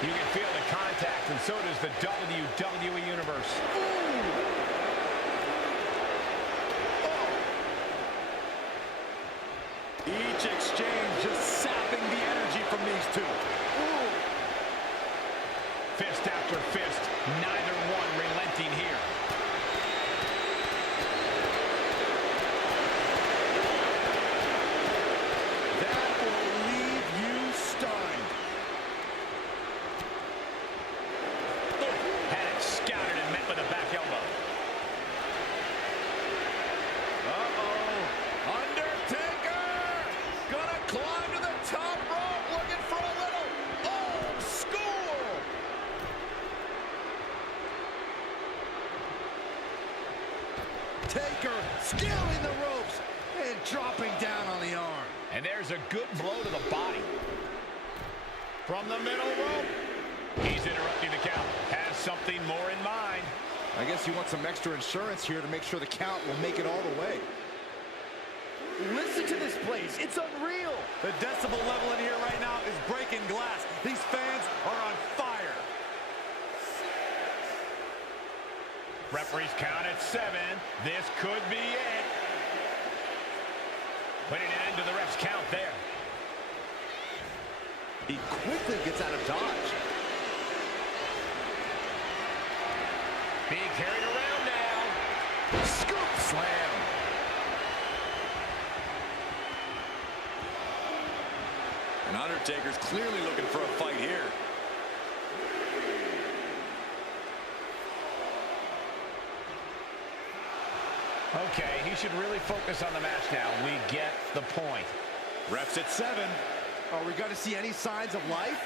You can feel the contact, and so does the WWE Universe. Each exchange just sapping the energy from these two. Ooh. Fist after fist, neither one relenting here. That will leave you stunned. Had it scouted and met with a back elbow. Uh-oh. Undertaker! Gonna climb to the top rope, looking for a little old school! Taker scaling the ropes and dropping down on the arm. And there's a good blow to the body. From the middle rope. He's interrupting the count. Has something more in mind. I guess you want some extra insurance here to make sure the count will make it all the way. Listen to this place. It's unreal. The decibel level in here right now is breaking glass. These fans are on fire. Referees count at 7. This could be it. Putting an end to the ref's count there. He quickly gets out of dodge. Being carried around now. Scoop slam. And Undertaker's clearly looking for a fight here. Okay, he should really focus on the match now. We get the point. Refs at 7. Are we going to see any signs of life?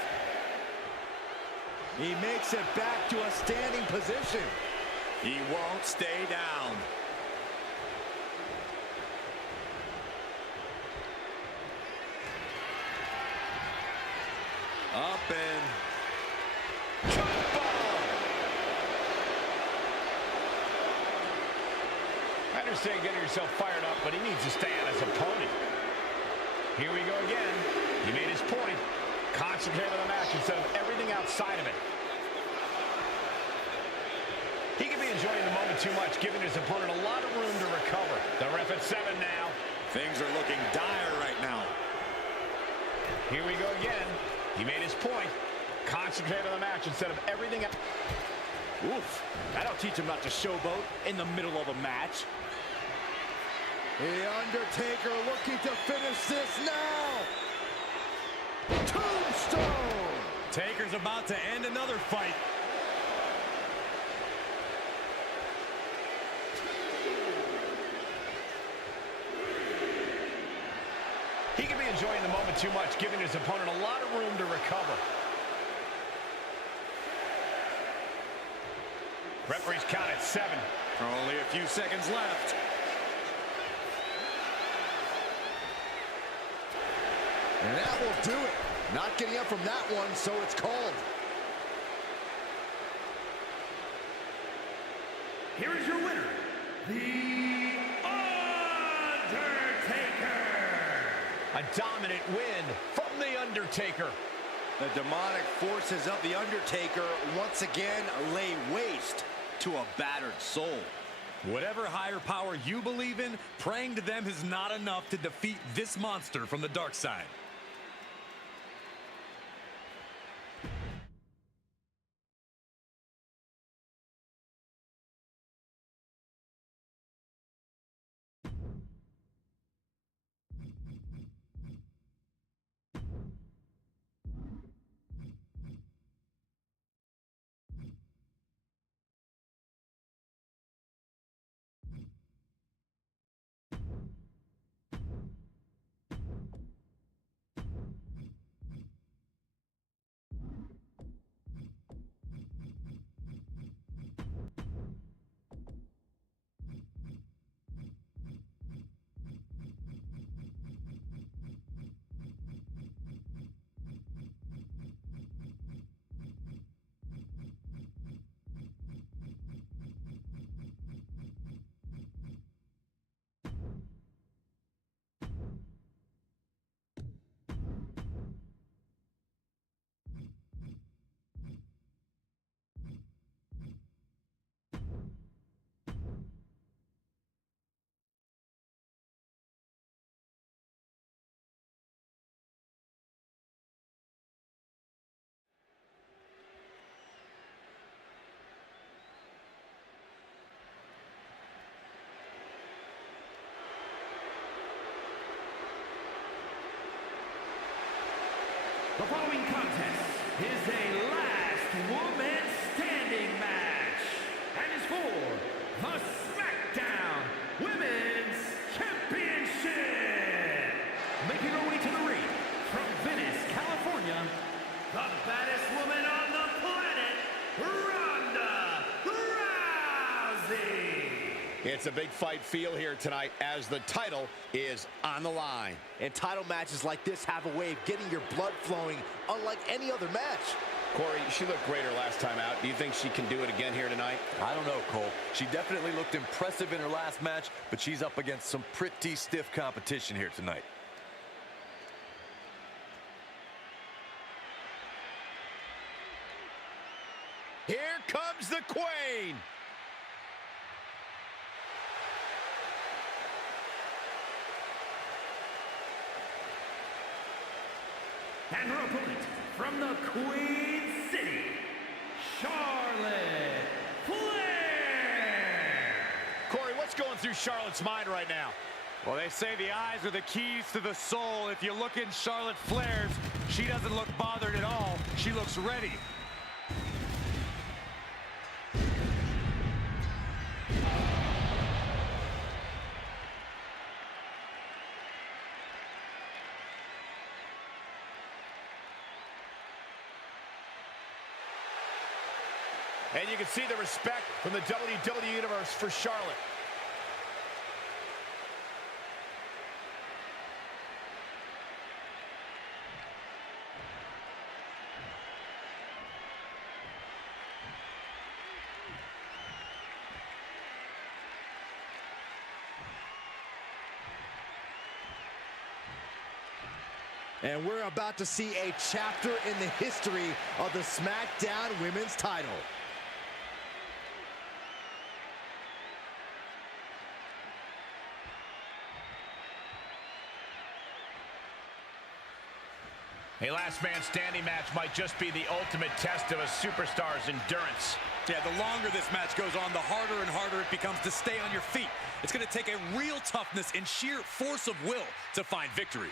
He makes it back to a standing position. He won't stay down. Up and cut ball. I understand getting yourself fired up, but he needs to stay on his opponent. Here we go again. He made his point. Concentrate on the match instead of everything outside of it. He could be enjoying the moment too much, giving his opponent a lot of room to recover. The ref at 7 now. Things are looking dire right now. Here we go again. He made his point. Concentrate on the match instead of everything else. Oof. That'll teach him not to showboat in the middle of a match. The Undertaker looking to finish this now. Tombstone! Taker's about to end another fight. He could be enjoying the moment too much, giving his opponent a lot of room to recover. Referee's count at 7. Only a few seconds left. And that will do it. Not getting up from that one, so it's called. Here is your winner, The Undertaker. A dominant win from The Undertaker. The demonic forces of The Undertaker once again lay waste to a battered soul. Whatever higher power you believe in, praying to them is not enough to defeat this monster from the dark side. The following contest is a last woman standing match and is for the SmackDown Women's Championship. Making her way to the ring from Venice, California, the baddest woman on the planet, Ronda Rousey. It's a big fight feel here tonight as the title is on the line. And title matches like this have a way of getting your blood flowing unlike any other match. Corey, she looked great her last time out. Do you think she can do it again here tonight? I don't know, Cole. She definitely looked impressive in her last match, but she's up against some pretty stiff competition here tonight. Here comes the Queen. And her opponent from the Queen City, Charlotte Flair. Corey, what's going through Charlotte's mind right now? Well, they say the eyes are the keys to the soul. If you look in Charlotte Flair's, she doesn't look bothered at all. She looks ready. And you can see the respect from the WWE Universe for Charlotte. And we're about to see a chapter in the history of the SmackDown Women's title. A last man standing match might just be the ultimate test of a superstar's endurance. Yeah, the longer this match goes on, the harder and harder it becomes to stay on your feet. It's going to take a real toughness and sheer force of will to find victory.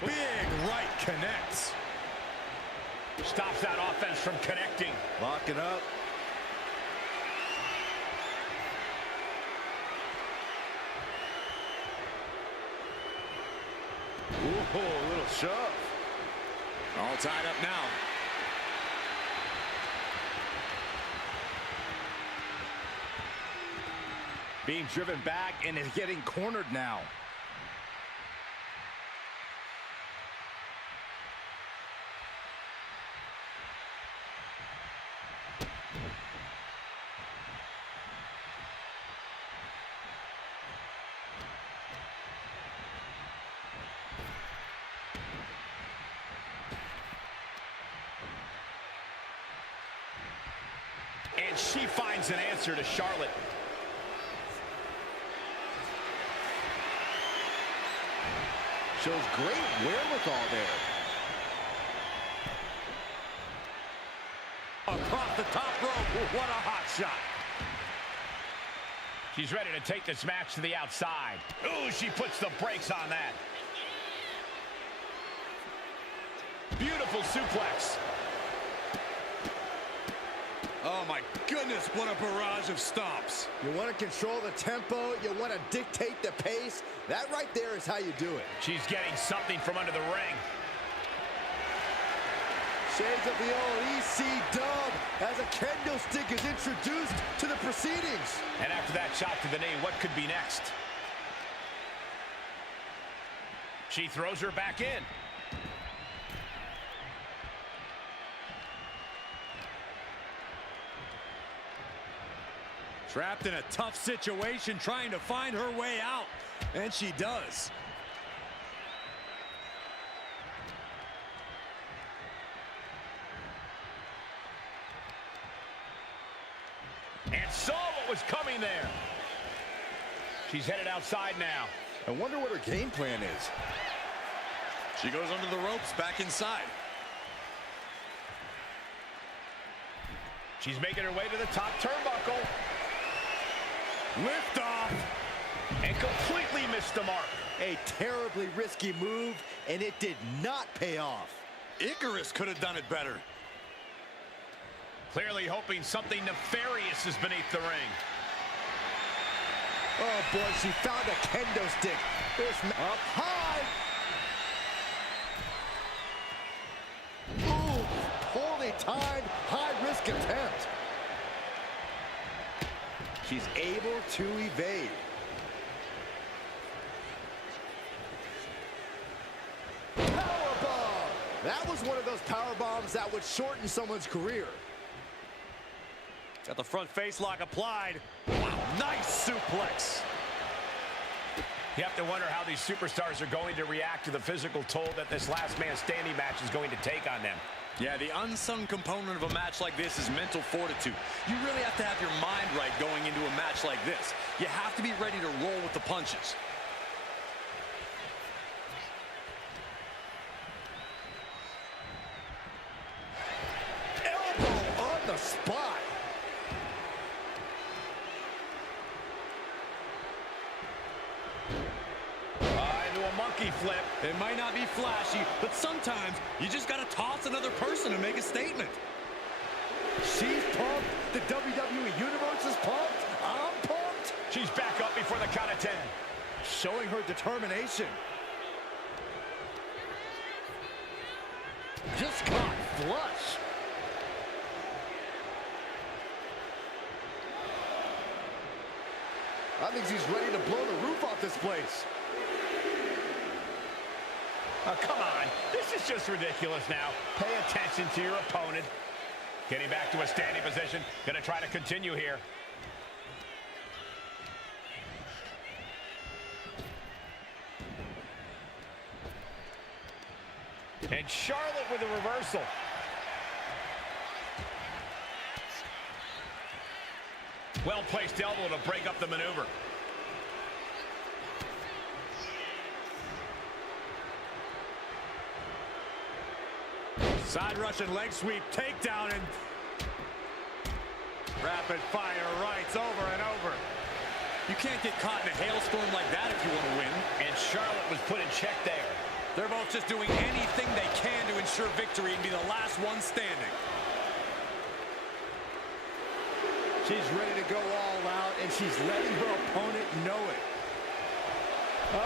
Big right connects. Stops that offense from connecting. Lock it up. Ooh, a little shove. All tied up now. Being driven back and is getting cornered now. And she finds an answer to Charlotte. Shows great wherewithal there. Across the top rope. What a hot shot. She's ready to take this match to the outside. Ooh, she puts the brakes on that. Beautiful suplex. Oh my goodness, what a barrage of stomps. You want to control the tempo, you want to dictate the pace. That right there is how you do it. She's getting something from under the ring. Shades of the old EC dub as a kendo stick is introduced to the proceedings. And after that shot to the knee, what could be next? She throws her back in. Trapped in a tough situation, trying to find her way out. And she does. And saw what was coming there. She's headed outside now. I wonder what her game plan is. She goes under the ropes, back inside. She's making her way to the top turnbuckle. Lift off. And completely missed the mark. A terribly risky move, and it did not pay off. Icarus could have done it better. Clearly hoping something nefarious is beneath the ring. Oh boy, she found a kendo stick. Up high. Ooh, poorly timed, high-risk attempt. She's able to evade. Powerbomb! That was one of those power bombs that would shorten someone's career. Got the front face lock applied. Wow, nice suplex. You have to wonder how these superstars are going to react to the physical toll that this last man standing match is going to take on them. Yeah, the unsung component of a match like this is mental fortitude. You really have to have your mind right going into a match like this. You have to be ready to roll with the punches. Elbow on the spot. Into a monkey flip. It might not be flashy, but sometimes you just got to toss another person to make a statement. She's pumped. The WWE Universe is pumped. I'm pumped. She's back up before the count of 10. Showing her determination. Just just caught flush. I think she's ready to blow the roof off this place. Oh, come on. This is just ridiculous now. Pay attention to your opponent. Getting back to a standing position. Going to try to continue here. And Charlotte with a reversal. Well-placed elbow to break up the maneuver. Side Russian leg sweep, takedown, and rapid fire rights over and over. You can't get caught in a hailstorm like that if you want to win. And Charlotte was put in check there. They're both just doing anything they can to ensure victory and be the last one standing. She's ready to go all out, and she's letting her opponent know it.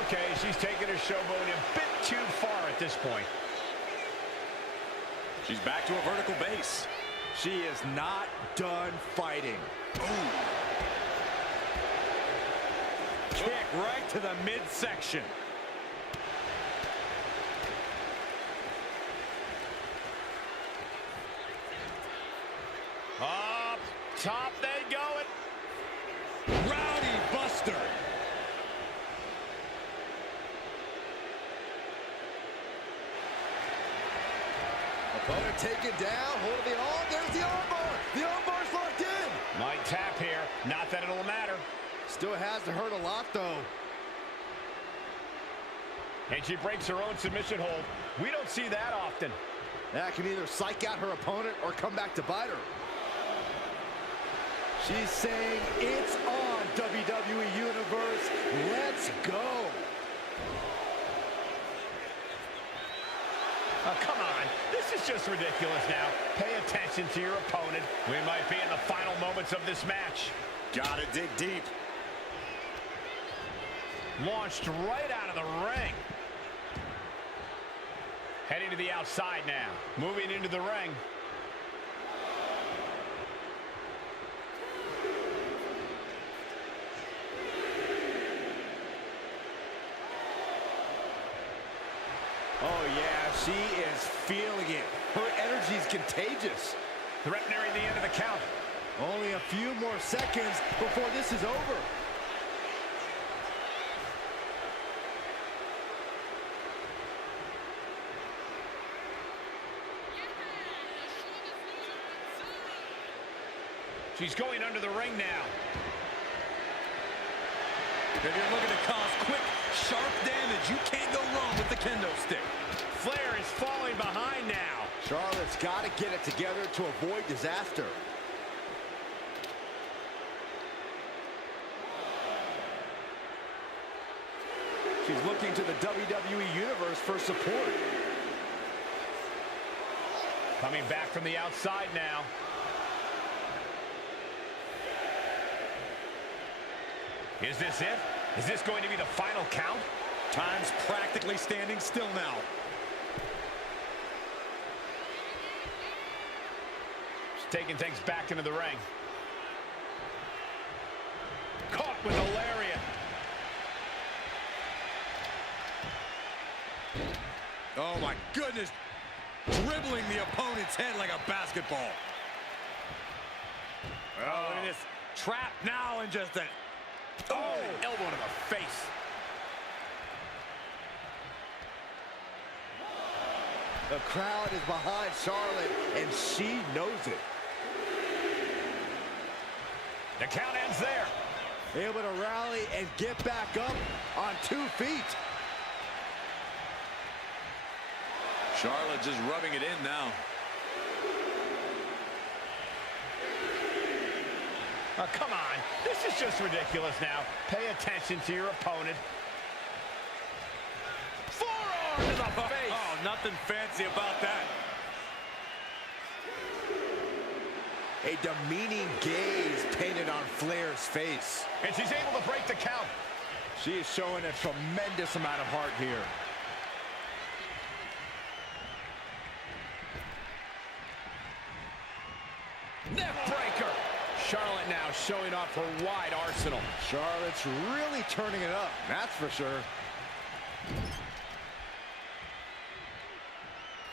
Okay, she's taking her showboat a bit too far at this point. She's back to a vertical base. She is not done fighting. Ooh. Kick right to the midsection. Up top they go. Rowdy Buster. Opponent taken down, hold of the arm, there's the armbar. The armbar's locked in. Might tap here, not that it'll matter. Still has to hurt a lot though. And she breaks her own submission hold. We don't see that often. That can either psych out her opponent or come back to bite her. She's saying it's on, WWE Universe. Let's go. Oh, come on. This is just ridiculous now. Pay attention to your opponent. We might be in the final moments of this match. Gotta dig deep. Launched right out of the ring. Heading to the outside now. Moving into the ring. Oh yeah, she is feeling it. Her energy is contagious. Threat nearing the end of the count. Only a few more seconds before this is over. She's going under the ring now. If you're looking to cause quick, sharp damage, you can't go wrong with the kendo stick. Flair is falling behind now. Charlotte's got to get it together to avoid disaster. She's looking to the WWE Universe for support. Coming back from the outside now. Is this it? Is this going to be the final count? Time's practically standing still now. She's taking things back into the ring. Caught with a lariat. Oh my goodness. Dribbling the opponent's head like a basketball. Oh, look at this. Trap now and just a... Oh, elbow to the face. The crowd is behind Charlotte, and she knows it. The count ends there. Able to rally and get back up on 2 feet. Charlotte just rubbing it in now. Oh, come on. This is just ridiculous now. Pay attention to your opponent. Forearm to the face. Oh, nothing fancy about that. A demeaning gaze painted on Flair's face. And she's able to break the count. She is showing a tremendous amount of heart here. Neck breaker. Charlotte now showing off her wide arsenal. Charlotte's really turning it up, that's for sure.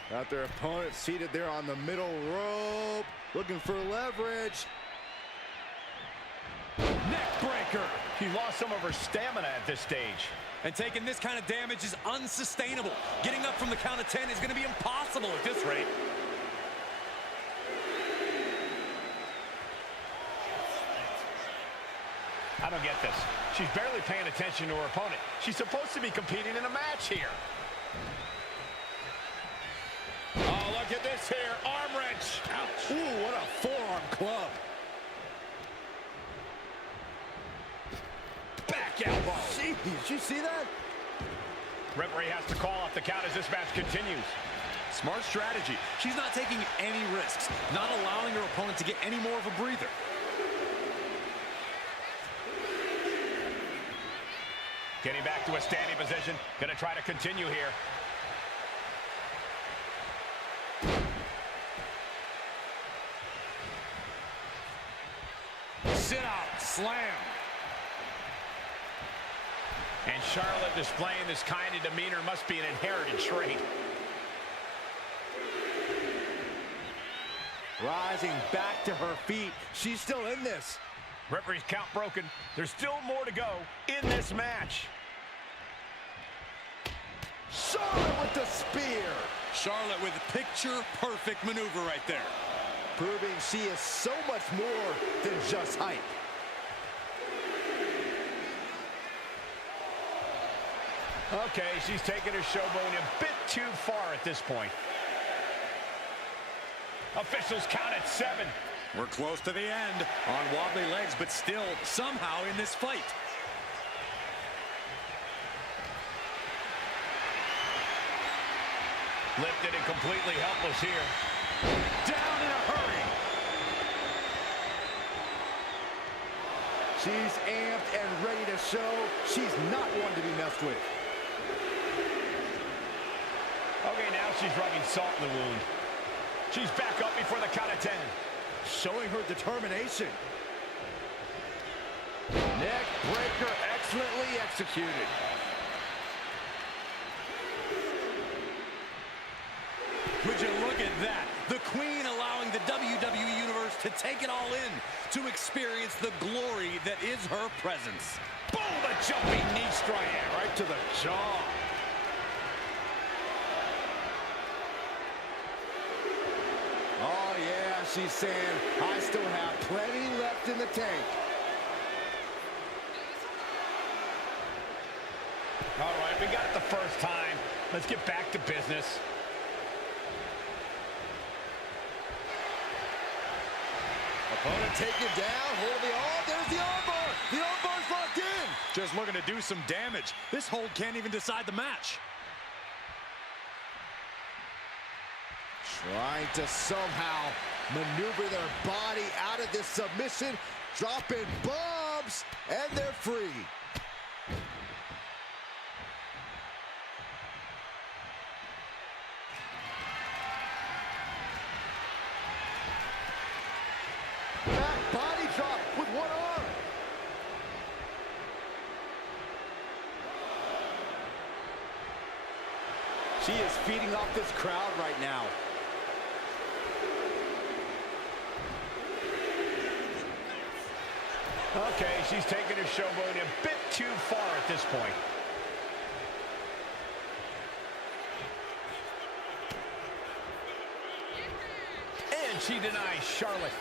Got their opponent seated there on the middle rope, looking for leverage. Neck breaker. She lost some of her stamina at this stage. And taking this kind of damage is unsustainable. Getting up from the count of 10 is going to be impossible at this rate. I don't get this. She's barely paying attention to her opponent. She's supposed to be competing in a match here. Oh, look at this here. Arm wrench. Ouch. Ooh, what a forearm club. Back elbow. Gee, did you see that? Referee has to call off the count as this match continues. Smart strategy. She's not taking any risks, not allowing her opponent to get any more of a breather. Getting back to a standing position. Gonna try to continue here. Sit out, slam. And Charlotte displaying this kind of demeanor must be an inherited trait. Rising back to her feet. She's still in this. Referee's count broken. There's still more to go in this match. Charlotte with the spear. Charlotte with a picture-perfect maneuver right there. Proving she is so much more than just height. Okay, she's taking her showboating a bit too far at this point. Officials count at 7. We're close to the end. On wobbly legs, but still somehow in this fight. Lifted and completely helpless here. Down in a hurry. She's amped and ready to show she's not one to be messed with. Okay, now she's rubbing salt in the wound. She's back up before the count of 10. Showing her determination. Neck breaker excellently executed. Would you look at that? The Queen allowing the WWE Universe to take it all in, to experience the glory that is her presence. Boom, a jumping knee strike. Right to the jaw. Oh, yeah, she's saying, I still have plenty left in the tank. All right, we got it the first time. Let's get back to business. Opponent taken down, hold the arm, there's the armbar. The armbar's locked in. Just looking to do some damage. This hold can't even decide the match. Trying to somehow maneuver their body out of this submission, dropping bombs, and they're free. Back body drop with one arm. She is feeding off this crowd right now. Okay, she's taking her showboat a bit too far at this point. And she denies Charlotte.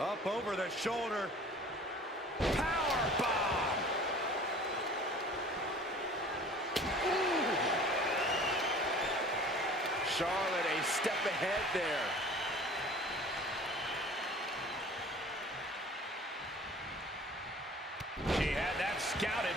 Up over the shoulder. Power bomb. Ooh. Charlotte a step ahead there. She had that scouted.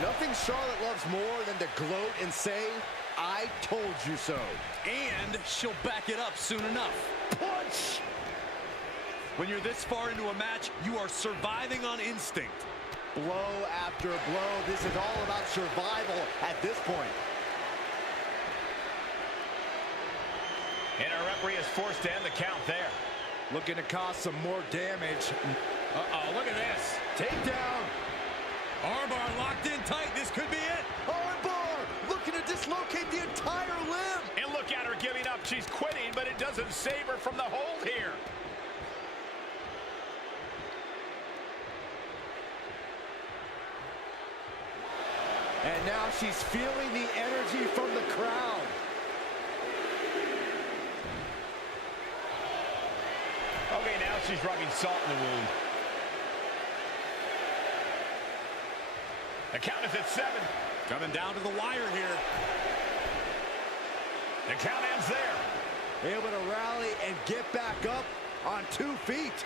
Nothing Charlotte loves more than to gloat and say, I told you so. And she'll back it up soon enough. Punch! When you're this far into a match, you are surviving on instinct. Blow after blow. This is all about survival at this point. And our referee is forced to end the count there. Looking to cause some more damage. Uh-oh, look at this. Takedown. Armbar locked in tight. This could be it. Armbar looking to dislocate the entire limb. And look at her giving up. She's quitting, but it doesn't save her from the hold here. And now she's feeling the energy from the crowd. Okay, now she's rubbing salt in the wound. The count is at 7. Coming down to the wire here. The count ends there. Able to rally and get back up on 2 feet.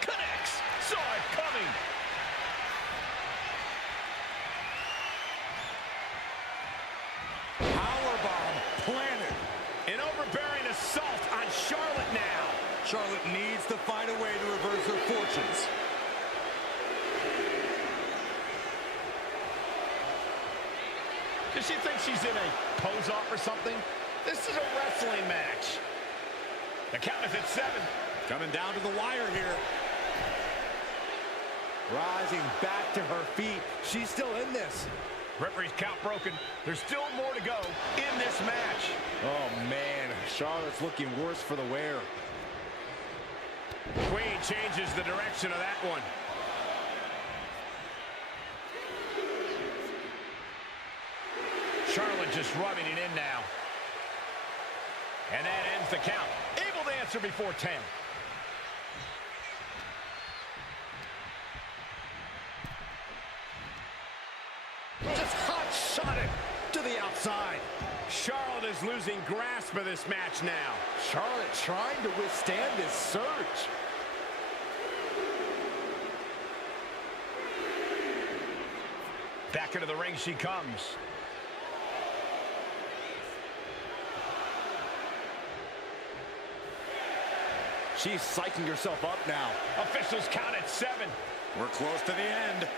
Connects. Saw it coming. Powerbomb planted. An overbearing assault on Charlotte now. Charlotte needs to find a way to reverse her fortunes. Does she think she's in a pose-off or something? This is a wrestling match. The count is at 7. Coming down to the wire here. Rising back to her feet. She's still in this. Referee's count broken. There's still more to go in this match. Oh, man. Charlotte's looking worse for the wear. Queen changes the direction of that one. Charlotte just rubbing it in now. And that ends the count. Able to answer before 10. Just hot-shot it to the outside. Charlotte is losing grasp of this match now. Charlotte trying to withstand this surge. Back into the ring she comes. She's psyching herself up now. Officials count at 7. We're close to the end.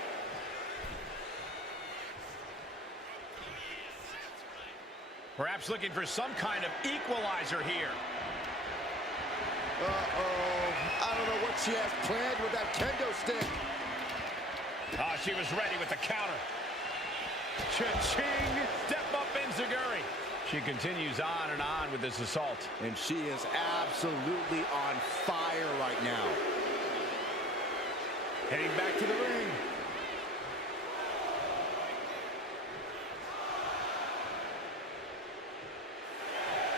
Perhaps looking for some kind of equalizer here. Uh-oh. I don't know what she has planned with that kendo stick. Oh, she was ready with the counter. Cha-ching! Step up Enziguri. She continues on and on with this assault. And she is absolutely on fire right now. Heading back to the ring.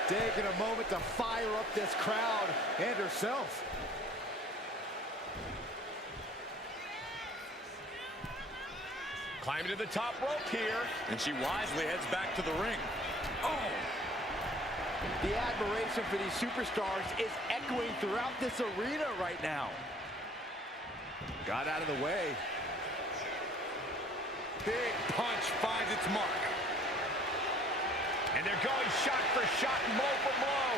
Taking a moment to fire up this crowd and herself. Climbing to the top rope here. And she wisely heads back to the ring. Oh! The admiration for these superstars is echoing throughout this arena right now. Got out of the way. Big punch finds its mark. And they're going shot for shot and blow for blow.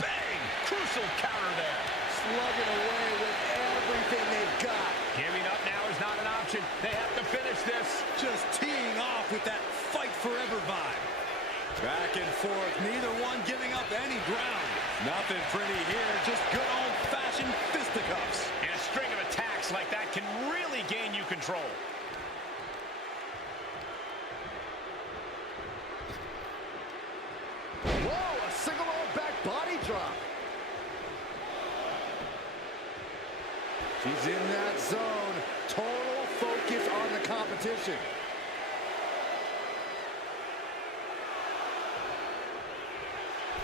Bang! Crucial counter there. Slugging away with everything they've got. Giving up now is not an option. They have to finish this. Just teeing off with that fight forever vibe. Back and forth, neither one giving up any ground. Nothing pretty here, just good old-fashioned fisticuffs. And a string of attacks like that can really gain you control. Whoa, a single low back body drop. She's in that zone. Total focus on the competition.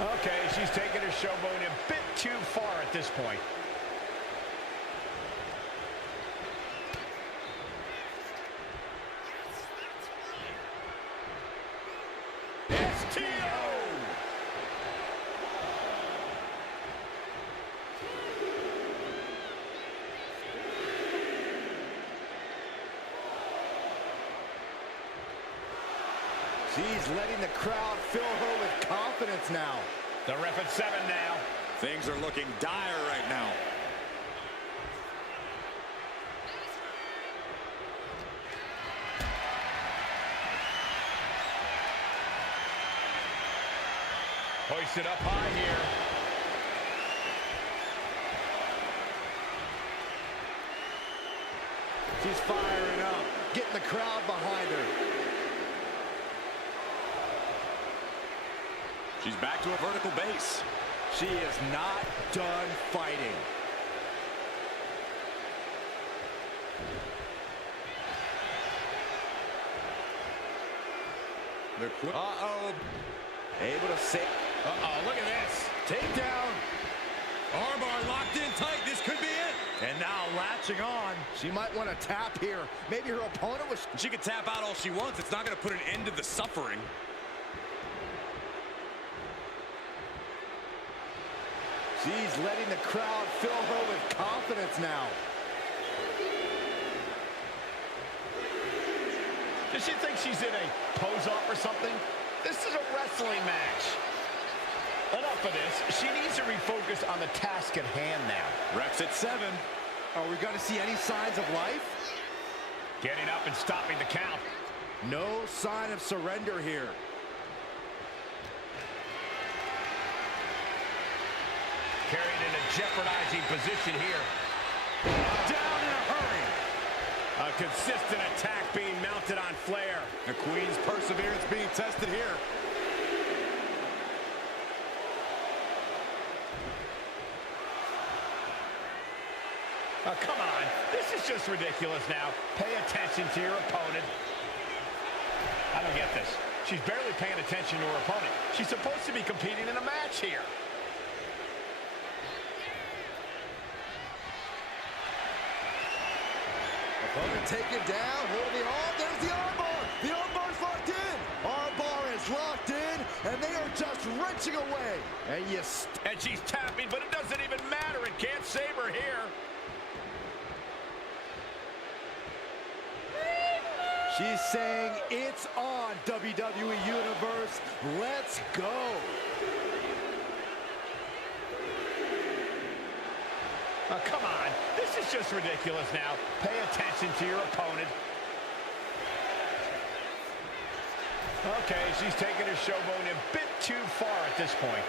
Okay, she's taking her showboat a bit too far at this point. She's letting the crowd fill her with confidence now. The ref at 7 now. Things are looking dire right now. Hoisted up high here. She's firing up, getting the crowd behind her. She's back to a vertical base. She is not done fighting. Uh-oh. Able to save. Uh-oh, look at this. Takedown. Armbar locked in tight. This could be it. And now latching on. She might want to tap here. Maybe her opponent was... She can tap out all she wants. It's not going to put an end to the suffering. She's letting the crowd fill her with confidence now. Does she think she's in a pose-off or something? This is a wrestling match. Enough of this. She needs to refocus on the task at hand now. Ref's at 7. Are we going to see any signs of life? Getting up and stopping the count. No sign of surrender here. Carried in a jeopardizing position here. Down in a hurry. A consistent attack being mounted on Flair. The Queen's perseverance being tested here. Oh, come on. This is just ridiculous now. Pay attention to your opponent. I don't get this. She's barely paying attention to her opponent. She's supposed to be competing in a match here. Opponent taken down, holding the arm. There's the armbar. The armbar's locked in. Armbar is locked in, and they are just wrenching away. And yes. And she's tapping, but it doesn't even matter. It can't save her here. She's saying it's on, WWE Universe. Let's go. Oh, come on. This is just ridiculous now. Pay attention to your opponent. Okay, she's taking her showboat a bit too far at this point.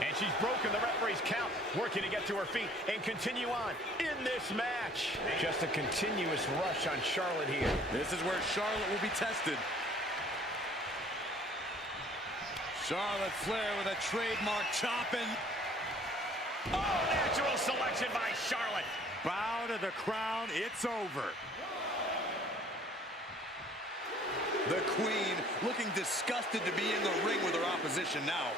And she's broken the referee's count, working to get to her feet and continue on in this match. Just a continuous rush on Charlotte here. This is where Charlotte will be tested. Charlotte Flair with a trademark chop and... Oh, natural selection by Charlotte. Bow to the crown, it's over. The Queen looking disgusted to be in the ring with her opposition now.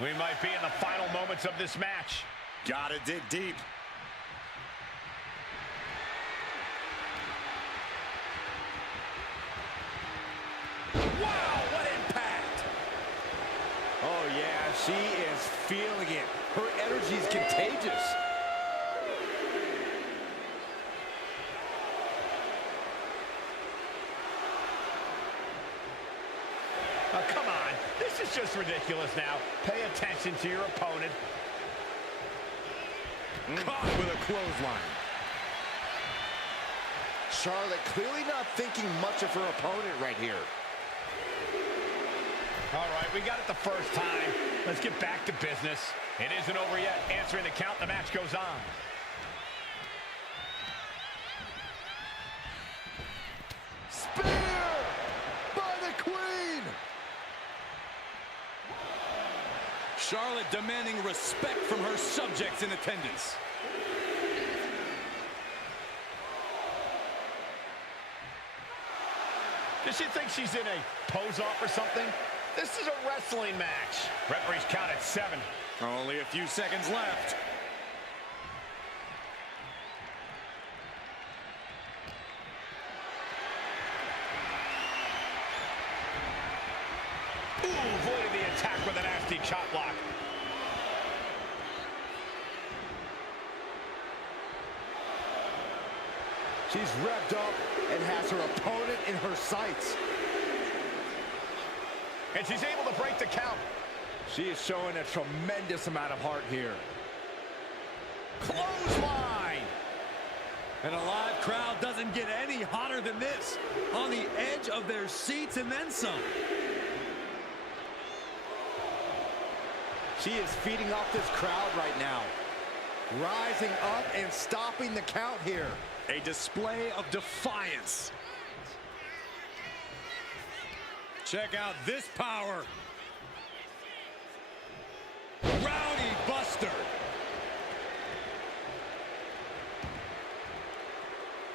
We might be in the final moments of this match. Gotta dig deep. Wow, what impact! Oh, yeah, she is feeling it. Her energy is contagious. Oh, come on. This is just ridiculous now. Pay attention to your opponent. Caught with a clothesline. Charlotte clearly not thinking much of her opponent right here. All right, we got it the first time. Let's get back to business. It isn't over yet. Answering the count, the match goes on. Spear by the Queen. Charlotte demanding respect from her subjects in attendance. Does she think she's in a pose-off or something? This is a wrestling match. Referee's count at 7. Only a few seconds left. Ooh, avoided the attack with a nasty chop block. She's revved up and has her opponent in her sights. And she's able to break the count. She is showing a tremendous amount of heart here. Clothesline! And a live crowd doesn't get any hotter than this. On the edge of their seats and then some. She is feeding off this crowd right now. Rising up and stopping the count here. A display of defiance. Check out this power. Rowdy Buster.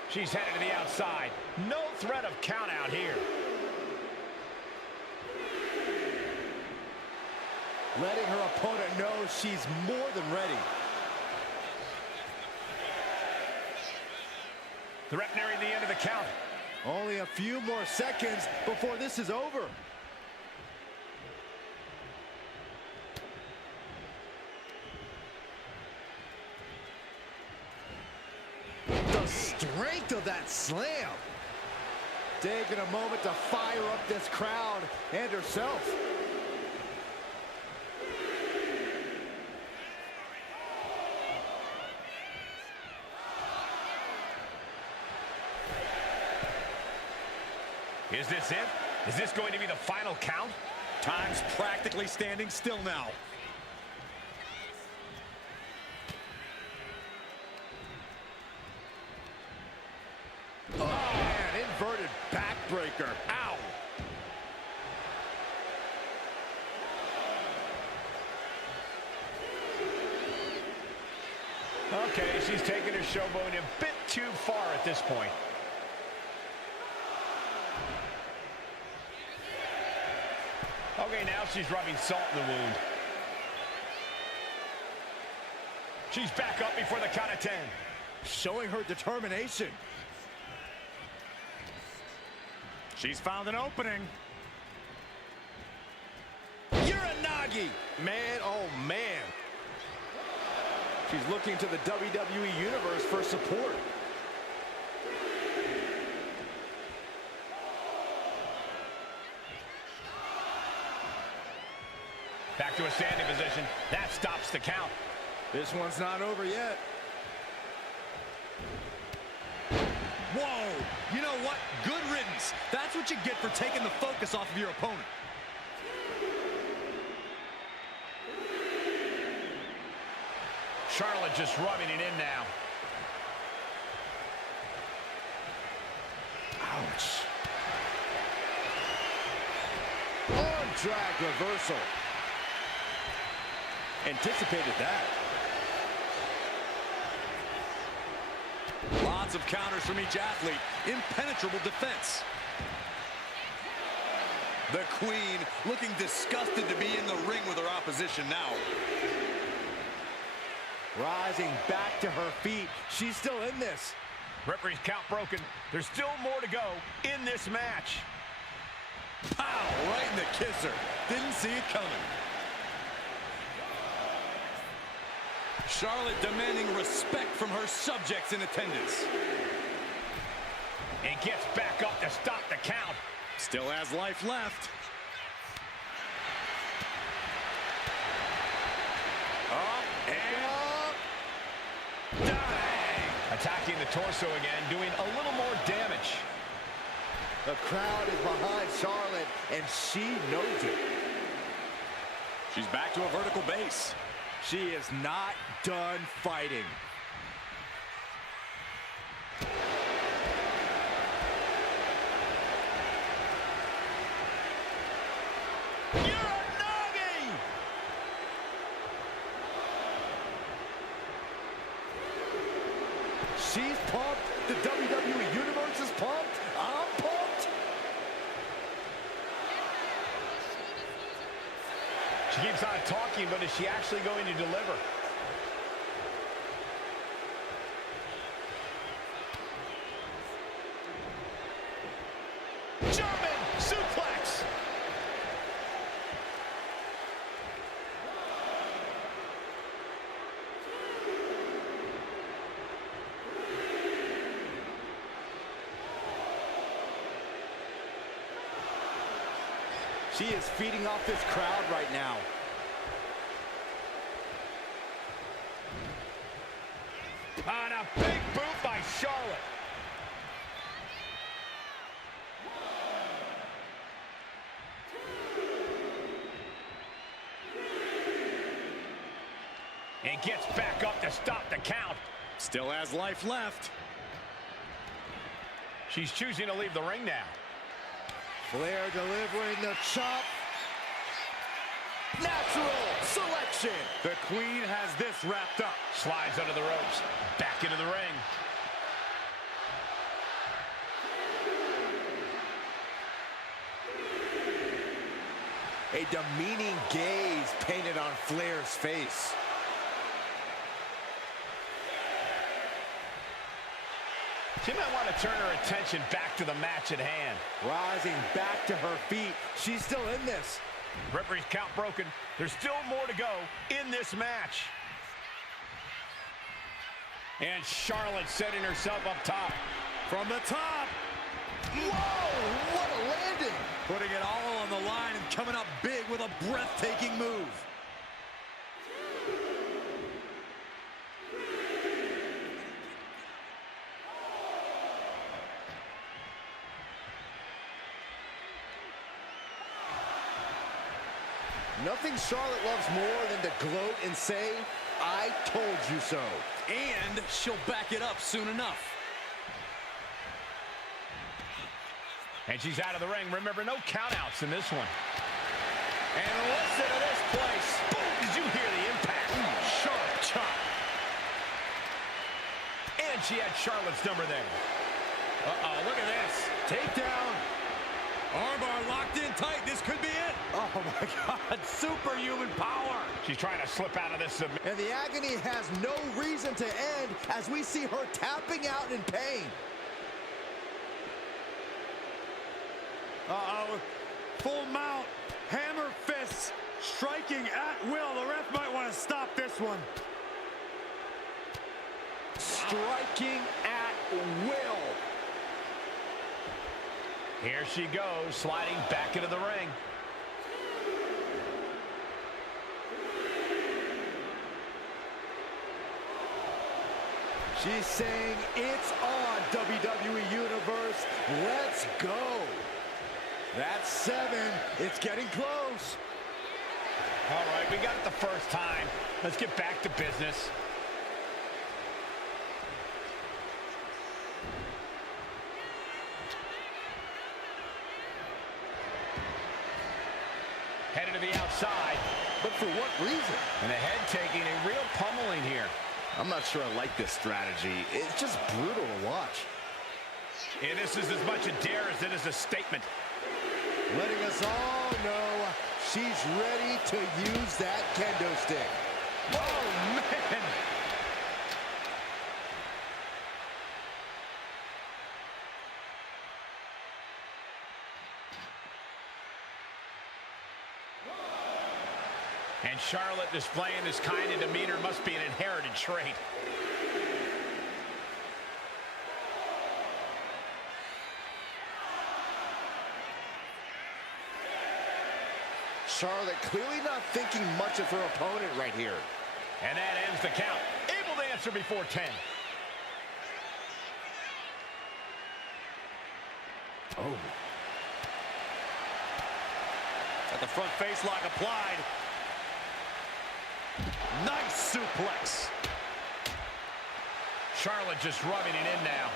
She's headed to the outside. No threat of count out here. Letting her opponent know she's more than ready. The ref nearing the end of the count. Only a few more seconds before this is over. The strength of that slam. Taking a moment to fire up this crowd and herself. Is this it? Is this going to be the final count? Time's practically standing still now. Oh, man, inverted backbreaker. Ow. Okay, she's taking her showboat a bit too far at this point. Okay, now she's rubbing salt in the wound. She's back up before the count of 10. Showing her determination. She's found an opening. Uranagi. Man, oh man. She's looking to the WWE Universe for support. Back to a standing position. That stops the count. This one's not over yet. Whoa! You know what? Good riddance. That's what you get for taking the focus off of your opponent. Charlotte just rubbing it in now. Ouch. Arm drag reversal. Anticipated that. Lots of counters from each athlete. Impenetrable defense. The Queen looking disgusted to be in the ring with her opposition now. Rising back to her feet. She's still in this. Referee's count broken. There's still more to go in this match. Pow! Right in the kisser. Didn't see it coming. Charlotte demanding respect from her subjects in attendance. And gets back up to stop the count. Still has life left. Up and up. Dang! Attacking the torso again, doing a little more damage. The crowd is behind Charlotte, and she knows it. She's back to a vertical base. She is not done fighting. Uranagi! She's pumped. The WWE Universe is pumped. I'm pumped. She keeps on talking, but is she actually going to deliver? German suplex! She is feeding off this crowd right now. On a big boot by Charlotte. And gets back up to stop the count. Still has life left. She's choosing to leave the ring now. Flair delivering the chop. Natural selection. The Queen has this wrapped up. Slides under the ropes. Back into the ring. A demeaning gaze painted on Flair's face. She might want to turn her attention back to the match at hand. Rising back to her feet. She's still in this. Referee's count broken. There's still more to go in this match. And Charlotte setting herself up top. From the top. Whoa, what a landing. Putting it all on the line and coming up big with a breathtaking move. Nothing Charlotte loves more than to gloat and say, I told you so. And she'll back it up soon enough. And she's out of the ring. Remember, no countouts in this one. And listen to this place. Boom! Did you hear the impact? Sharp chop. And she had Charlotte's number there. Uh-oh, look at this. Takedown. Armbar locked in tight. This could be it. Oh my God, superhuman power. She's trying to slip out of this submission. And the agony has no reason to end as we see her tapping out in pain. Uh-oh. Full mount. Hammer fists. Striking at will. The ref might want to stop this one. Striking at will. Here she goes, sliding back into the ring. She's saying it's on, WWE Universe. Let's go. That's 7. It's getting close. All right, we got it the first time. Let's get back to business. Headed to the outside. But for what reason? And the head taking a real pummeling here. I'm not sure I like this strategy. It's just brutal to watch. And this is as much a dare as it is a statement. Letting us all know she's ready to use that kendo stick. Oh, man. And Charlotte displaying this kind of demeanor must be an inherited trait. Charlotte clearly not thinking much of her opponent right here. And that ends the count. Able to answer before 10. Oh. Got the front face lock applied. Nice suplex. Charlotte just rubbing it in now.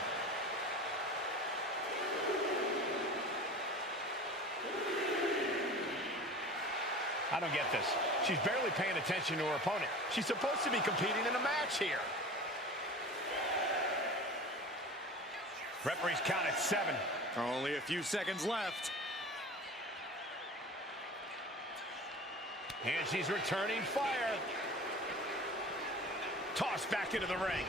I don't get this. She's barely paying attention to her opponent. She's supposed to be competing in a match here. Referee's count at 7. Only a few seconds left. And she's returning fire. Tossed back into the ring.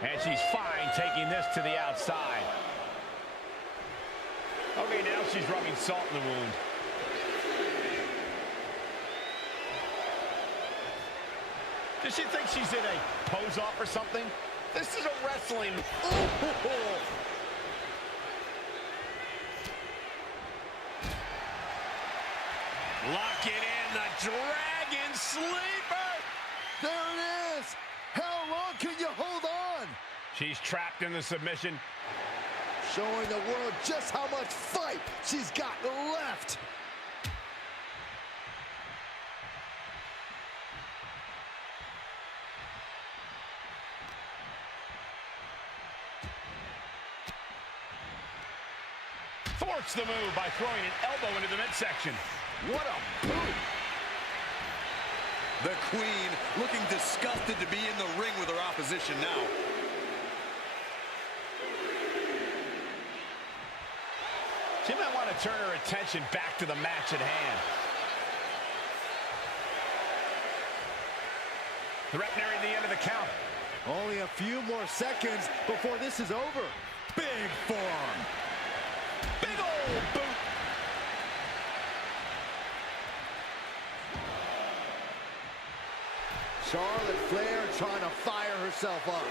And she's fine taking this to the outside. Okay, now she's rubbing salt in the wound. Does she think she's in a pose-off or something? This is a wrestling. Ooh. Dragon sleeper. There it is. How long can you hold on? She's trapped in the submission. Showing the world just how much fight she's got left. Thwarts the move by throwing an elbow into the midsection. What a boot. The Queen looking disgusted to be in the ring with her opposition now. She might want to turn her attention back to the match at hand. The ref nearing the end of the count. Only a few more seconds before this is over. Big forearm. Big old boot. Charlotte Flair trying to fire herself up.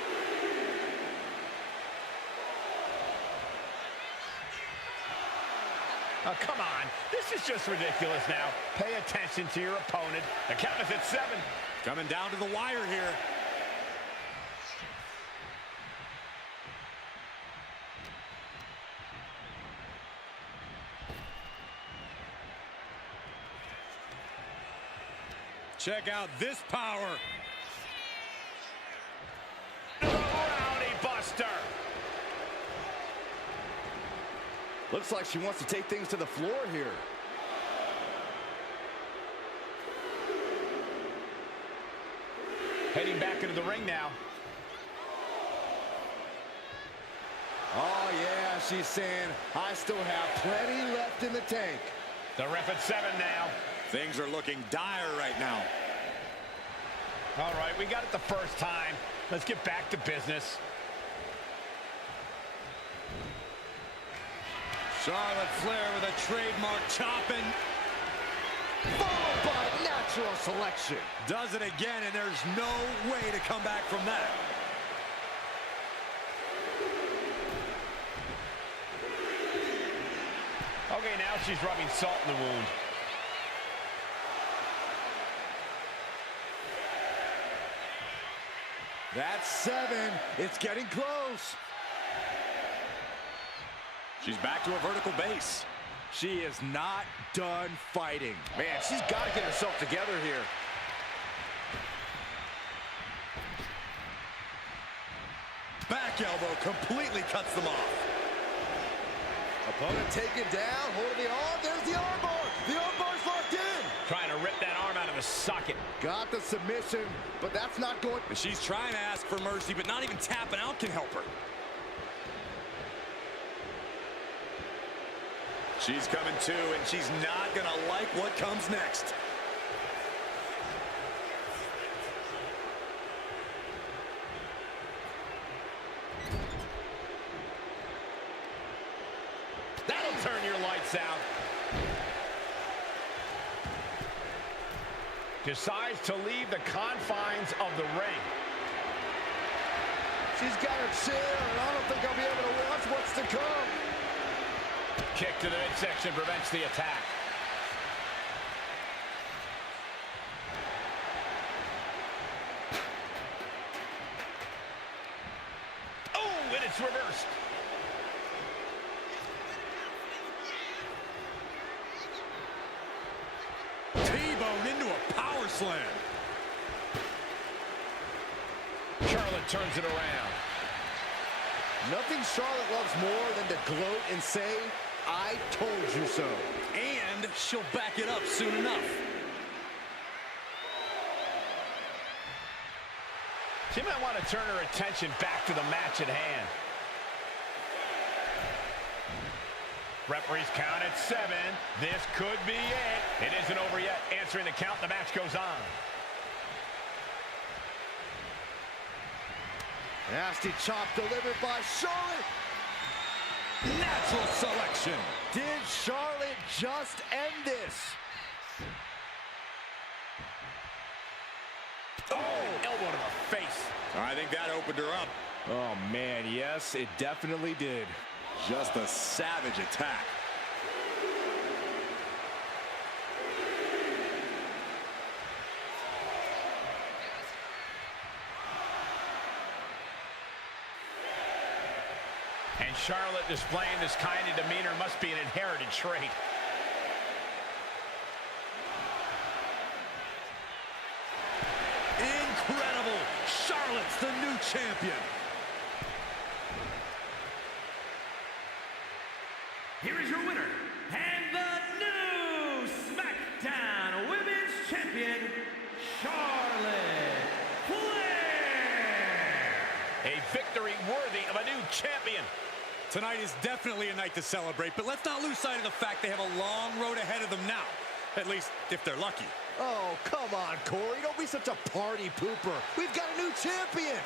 Oh, come on. This is just ridiculous now. Pay attention to your opponent. The count is at 7. Coming down to the wire here. Check out this power. The Rowdy Buster. Looks like she wants to take things to the floor here. Heading back into the ring now. Oh, yeah, she's saying, I still have plenty left in the tank. The ref at 7 now. Things are looking dire right now. All right, we got it the first time. Let's get back to business. Charlotte Flair with a trademark chopping. Followed by natural selection. Does it again, and there's no way to come back from that. Okay, now she's rubbing salt in the wound. That's 7. It's getting close. She's back to a vertical base. She is not done fighting. Man, she's got to get herself together here. Back elbow completely cuts them off. Opponent taken down, holding the arm. There's the armbar. The armbar's locked in. Trying to rip that arm out of the socket. Got the submission, but that's not going. She's trying to ask for mercy, but not even tapping out can help her. She's coming to, and she's not going to like what comes next. That'll turn your lights out. Decides to leave the confines of the ring. She's got her chair, and I don't think I'll be able to watch what's to come. Kick to the midsection prevents the attack. Oh, and it's reversed. T-bone into a power slam. Charlotte turns it around. Nothing Charlotte loves more than to gloat and say, I told you so. And she'll back it up soon enough. She might want to turn her attention back to the match at hand. Referees count at 7. This could be it. It isn't over yet. Answering the count, the match goes on. Nasty chop delivered by Charlotte. Natural selection. Did Charlotte just end this? Oh, elbow to the face. I think that opened her up. Oh, man, yes, it definitely did. Just a savage attack. Charlotte displaying this kind of demeanor must be an inherited trait. Incredible. Charlotte's the new champion. Here is your winner, and the new SmackDown Women's Champion, Charlotte Flair. A victory worthy of a new champion. Tonight is definitely a night to celebrate, but let's not lose sight of the fact they have a long road ahead of them now. At least, if they're lucky. Oh, come on, Corey. Don't be such a party pooper. We've got a new champion.